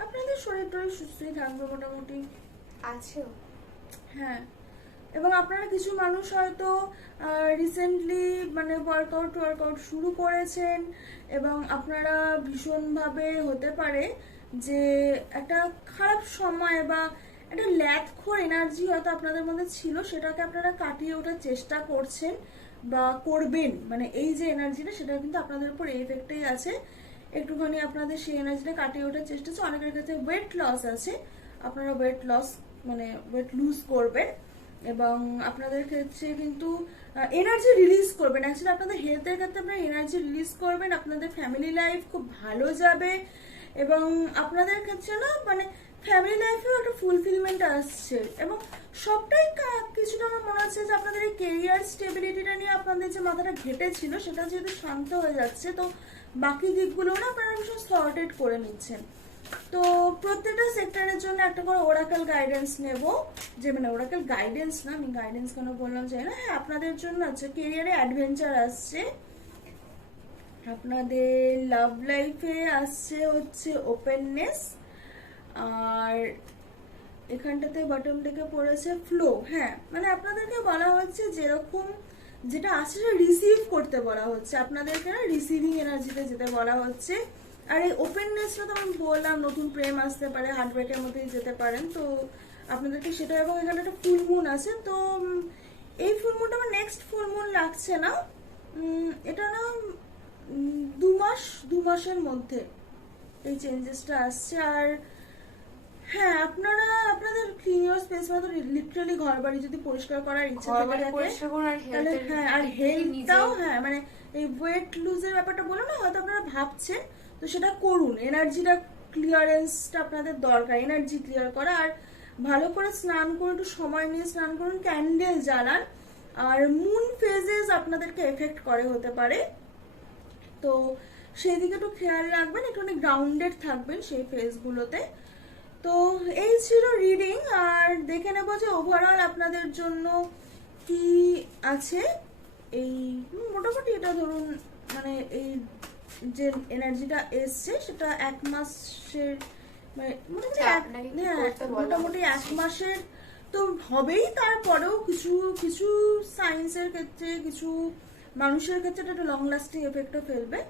আপনাদের শরীর টরীর সুস্থই থাকবে মোটামুটি, আছেও। হ্যাঁ। এবং আপনারা কিছু মানুষ হয়তো রিসেন্টলি মানে ওয়ার্কআউট শুরু করেছেন, এবং আপনারা ভীষণভাবে হতে পারে যে একটা খারাপ সময় বা একটা ল্যাথখোর এনার্জি হয়তো আপনাদের মধ্যে ছিল, সেটাকে আপনারা কাটিয়ে ওঠার চেষ্টা করছেন বা করবেন। মানে এই যে এনার্জিটা, সেটা কিন্তু আপনাদের উপর এই এফেক্টেই আছে। একটুখানি আপনাদের সেই এনার্জিটা কাটিয়ে ওঠার চেষ্টা হচ্ছে। অনেকের কাছে ওয়েট লস আছে, আপনারা ওয়েট লস মানে ওয়েট লুজ করবেন। এবং আপনাদের ক্ষেত্রে কিন্তু এনার্জি রিলিজ করবেন। অ্যাকচুয়ালি আপনাদের হেলথের ক্ষেত্রে আপনারা এনার্জি রিলিজ করবেন, আপনাদের ফ্যামিলি লাইফ খুব ভালো যাবে। এবং আপনাদের ক্ষেত্রে না মানে ফ্যামিলি লাইফেও একটা ফুলফিলমেন্ট আসছে। এবং সবটাই কিছুটা আমার মনে হচ্ছে যে আপনাদের এই কেরিয়ার স্টেবিলিটিটা নিয়ে আপনাদের যে মাথাটা ঘেটেছিল, সেটা যেহেতু শান্ত হয়ে যাচ্ছে, তো বাকি দিকগুলো না আপনারা ভীষণ সর্টেড করে নিচ্ছেন। তো প্রত্যেকটা সেক্টরের জন্য একটা করে ওরাকেল গাইডেন্স নেব, যে মানে ওরাকেল গাইডেন্স না, আমি গাইডেন্স কেন বললাম জানি না। হ্যাঁ, আপনাদের জন্য আছে কেরিয়ারে অ্যাডভেঞ্চার আসছে, আপনাদের লাভ লাইফে আসছে হচ্ছে ওপেননেস, আর এখানটাতে বটম থেকে পড়েছে ফ্লো। হ্যাঁ, মানে আপনাদেরকে বলা হচ্ছে যেরকম যেটা আসছে সেটা রিসিভ করতে বলা হচ্ছে, আপনাদেরকে না রিসিভিং এনার্জিতে যেতে বলা হচ্ছে। আর এই ওপেননেসটা তো আমি বললাম, নতুন প্রেম আসতে পারে, হার্ট ব্রেকের মধ্যেই যেতে পারেন, তো আপনাদেরকে সেটা। এবং এখানে একটা ফুল মুন আছে, তো এই ফুল মুনটা আমার নেক্সট ফুল মুন লাগছে না, এটা না 2 মাসের মধ্যে এই চেঞ্জেসটা আসছে। আর হ্যাঁ, আপনারা আপনাদের ক্লিন ইউর স্পেস মানে লিটারালি ঘর বাড়ি যদি পরিষ্কার করার ইচ্ছা থাকে তাহলে হ্যাঁ, আর হেলথটাও হ্যাঁ মানে এই ওয়েট লুজের ব্যাপারটা বলো না, হয়তো আপনারা ভাবছেন, তো সেটা করুন। এনার্জিটা ক্লিয়ারেন্সটা আপনাদের দরকার, এনার্জি ক্লিয়ার করা। আর ভালো করে স্নান করুন, একটু সময় নিয়ে স্নান করুন, ক্যান্ডেল জ্বালান। আর মুন ফেজেস আপনাদেরকে এফেক্ট করে হতে পারে, তো সেই দিকে একটু খেয়াল রাখবেন, একটু গ্রাউন্ডেড থাকবেন সেই ফেজগুলোতে। তো এই ছিল রিডিং, আর দেখে নেব যে ওভারঅল আপনাদের জন্য কি আছে। এই মোটামুটি এটা ধরুন মানে এই যে এনার্জিটা এসছে সেটা 1 মাসের মানে মোটামুটি 1 মাসের তো হবেই। তারপরেও কিছু কিছু সায়েন্সের ক্ষেত্রে, কিছু মানুষের ক্ষেত্রে এটা লং লাস্টিং এফেক্টও ফেলবে।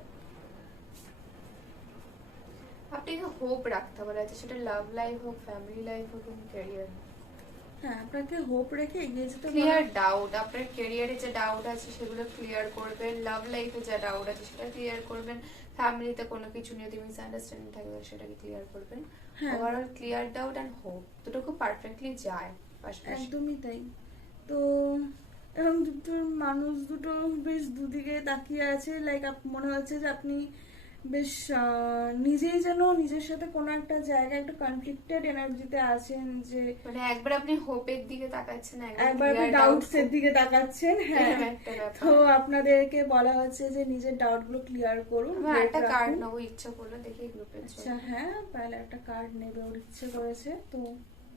আপনাকে হোপ রাখতে বলা আছে, সেটা লাভ লাইফ হোক, ফ্যামিলি লাইফ হোক, ক্যারিয়ার। হ্যাঁ, আপনাকে হোপ রেখে এগিয়ে যেতে হবে। ক্লিয়ার ডাউট, আপনার ক্যারিয়ারে যে ডাউট আছে সেগুলো ক্লিয়ার করবেন, লাভ লাইফে যে ডাউট আছে সেটা ক্লিয়ার করবেন, ফ্যামিলিতে কোনো কিছু নিয়ে যদি মিসআন্ডারস্ট্যান্ডিং থাকে সেটাকে ক্লিয়ার করবেন। Overall clear doubt and hope দুটো খুব পারফেক্টলি যায় পাশাপাশি। একদমই তাই। তো এবং দুটো মানুষ দুটো বেশ দুদিকে তাকিয়ে আছে, লাইক মনে হচ্ছে যে আপনি বেশ নিজেই যেন নিজের সাথে কোনো একটা জায়গায় একটা কনফ্লিক্টেড এনার্জিতে আছেন, যে মানে একবার আপনি হোপের দিকে তাকাচ্ছেন, একবার আপনি ডাউটস এর দিকে তাকাচ্ছেন। হ্যাঁ, তো আপনাদেরকে বলা হচ্ছে যে নিজের ডাউট গুলো ক্লিয়ার করুন। একটা কার্ড নেবো ইচ্ছা করলো, দেখি গ্রুপে। আচ্ছা, হ্যাঁ, তাহলে একটা কার্ড নেবে, ওর ইচ্ছে করেছে। তো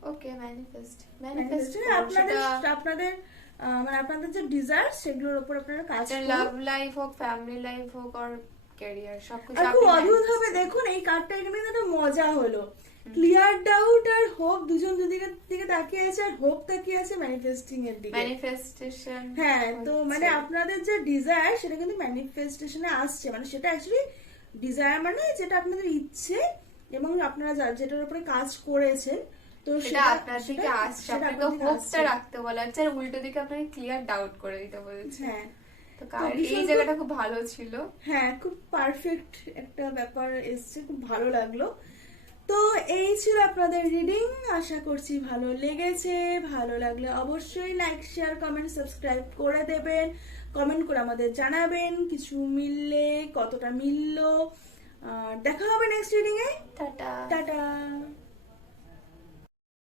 ওকে, ম্যানিফেস্ট আপনাদের আপনাদের মানে আপনাদের যে ডিজায়ার সেগুলোর উপর আপনারা কাজ করুন। লাভ লাইফ হোক, ফ্যামিলি লাইফ হোক, আর ক্যারিয়ার, সবকিছু। আর খুব অদ্ভুত ভাবে দেখুন এই কার্ডটা এখানে একটা মজা হলো, ক্লিয়ার ডাউট আর হোপ দুজন দুদিকে দিকে তাকিয়ে আছে, আর হোপ তাকিয়ে আছে ম্যানিফেস্টিং এর দিকে, ম্যানিফেস্টেশন। হ্যাঁ, তো মানে আপনাদের যে ডিজায়ার সেটা কিন্তু ম্যানিফেস্টেশনে আসছে, মানে সেটা অ্যাকচুয়ালি ডিজায়ার মানে যেটা আপনাদের ইচ্ছে এবং আপনারা যেটার উপরে কাজ করেছেন, তো সেটা আপনার দিকে আসছে। আপনাকে হোপটা রাখতে বলা হচ্ছে, আর উল্টো দিকে আপনাকে ক্লিয়ার ডাউট করে দিতে বলছে। হ্যাঁ, তো এই জায়গাটা খুব ভালো ছিল। হ্যাঁ, খুব পারফেক্ট একটা ব্যাপার এসছে, খুব ভালো লাগলো। তো এই ছিল আপনাদের রিডিং, আশা করছি ভালো লেগেছে। ভালো লাগলে অবশ্যই লাইক, শেয়ার, কমেন্ট, সাবস্ক্রাইব করে দেবেন। কমেন্ট করে আমাদের জানাবেন কিছু মিললে, কতটা মিললো। আর দেখা হবে নেক্সট রিডিং এ।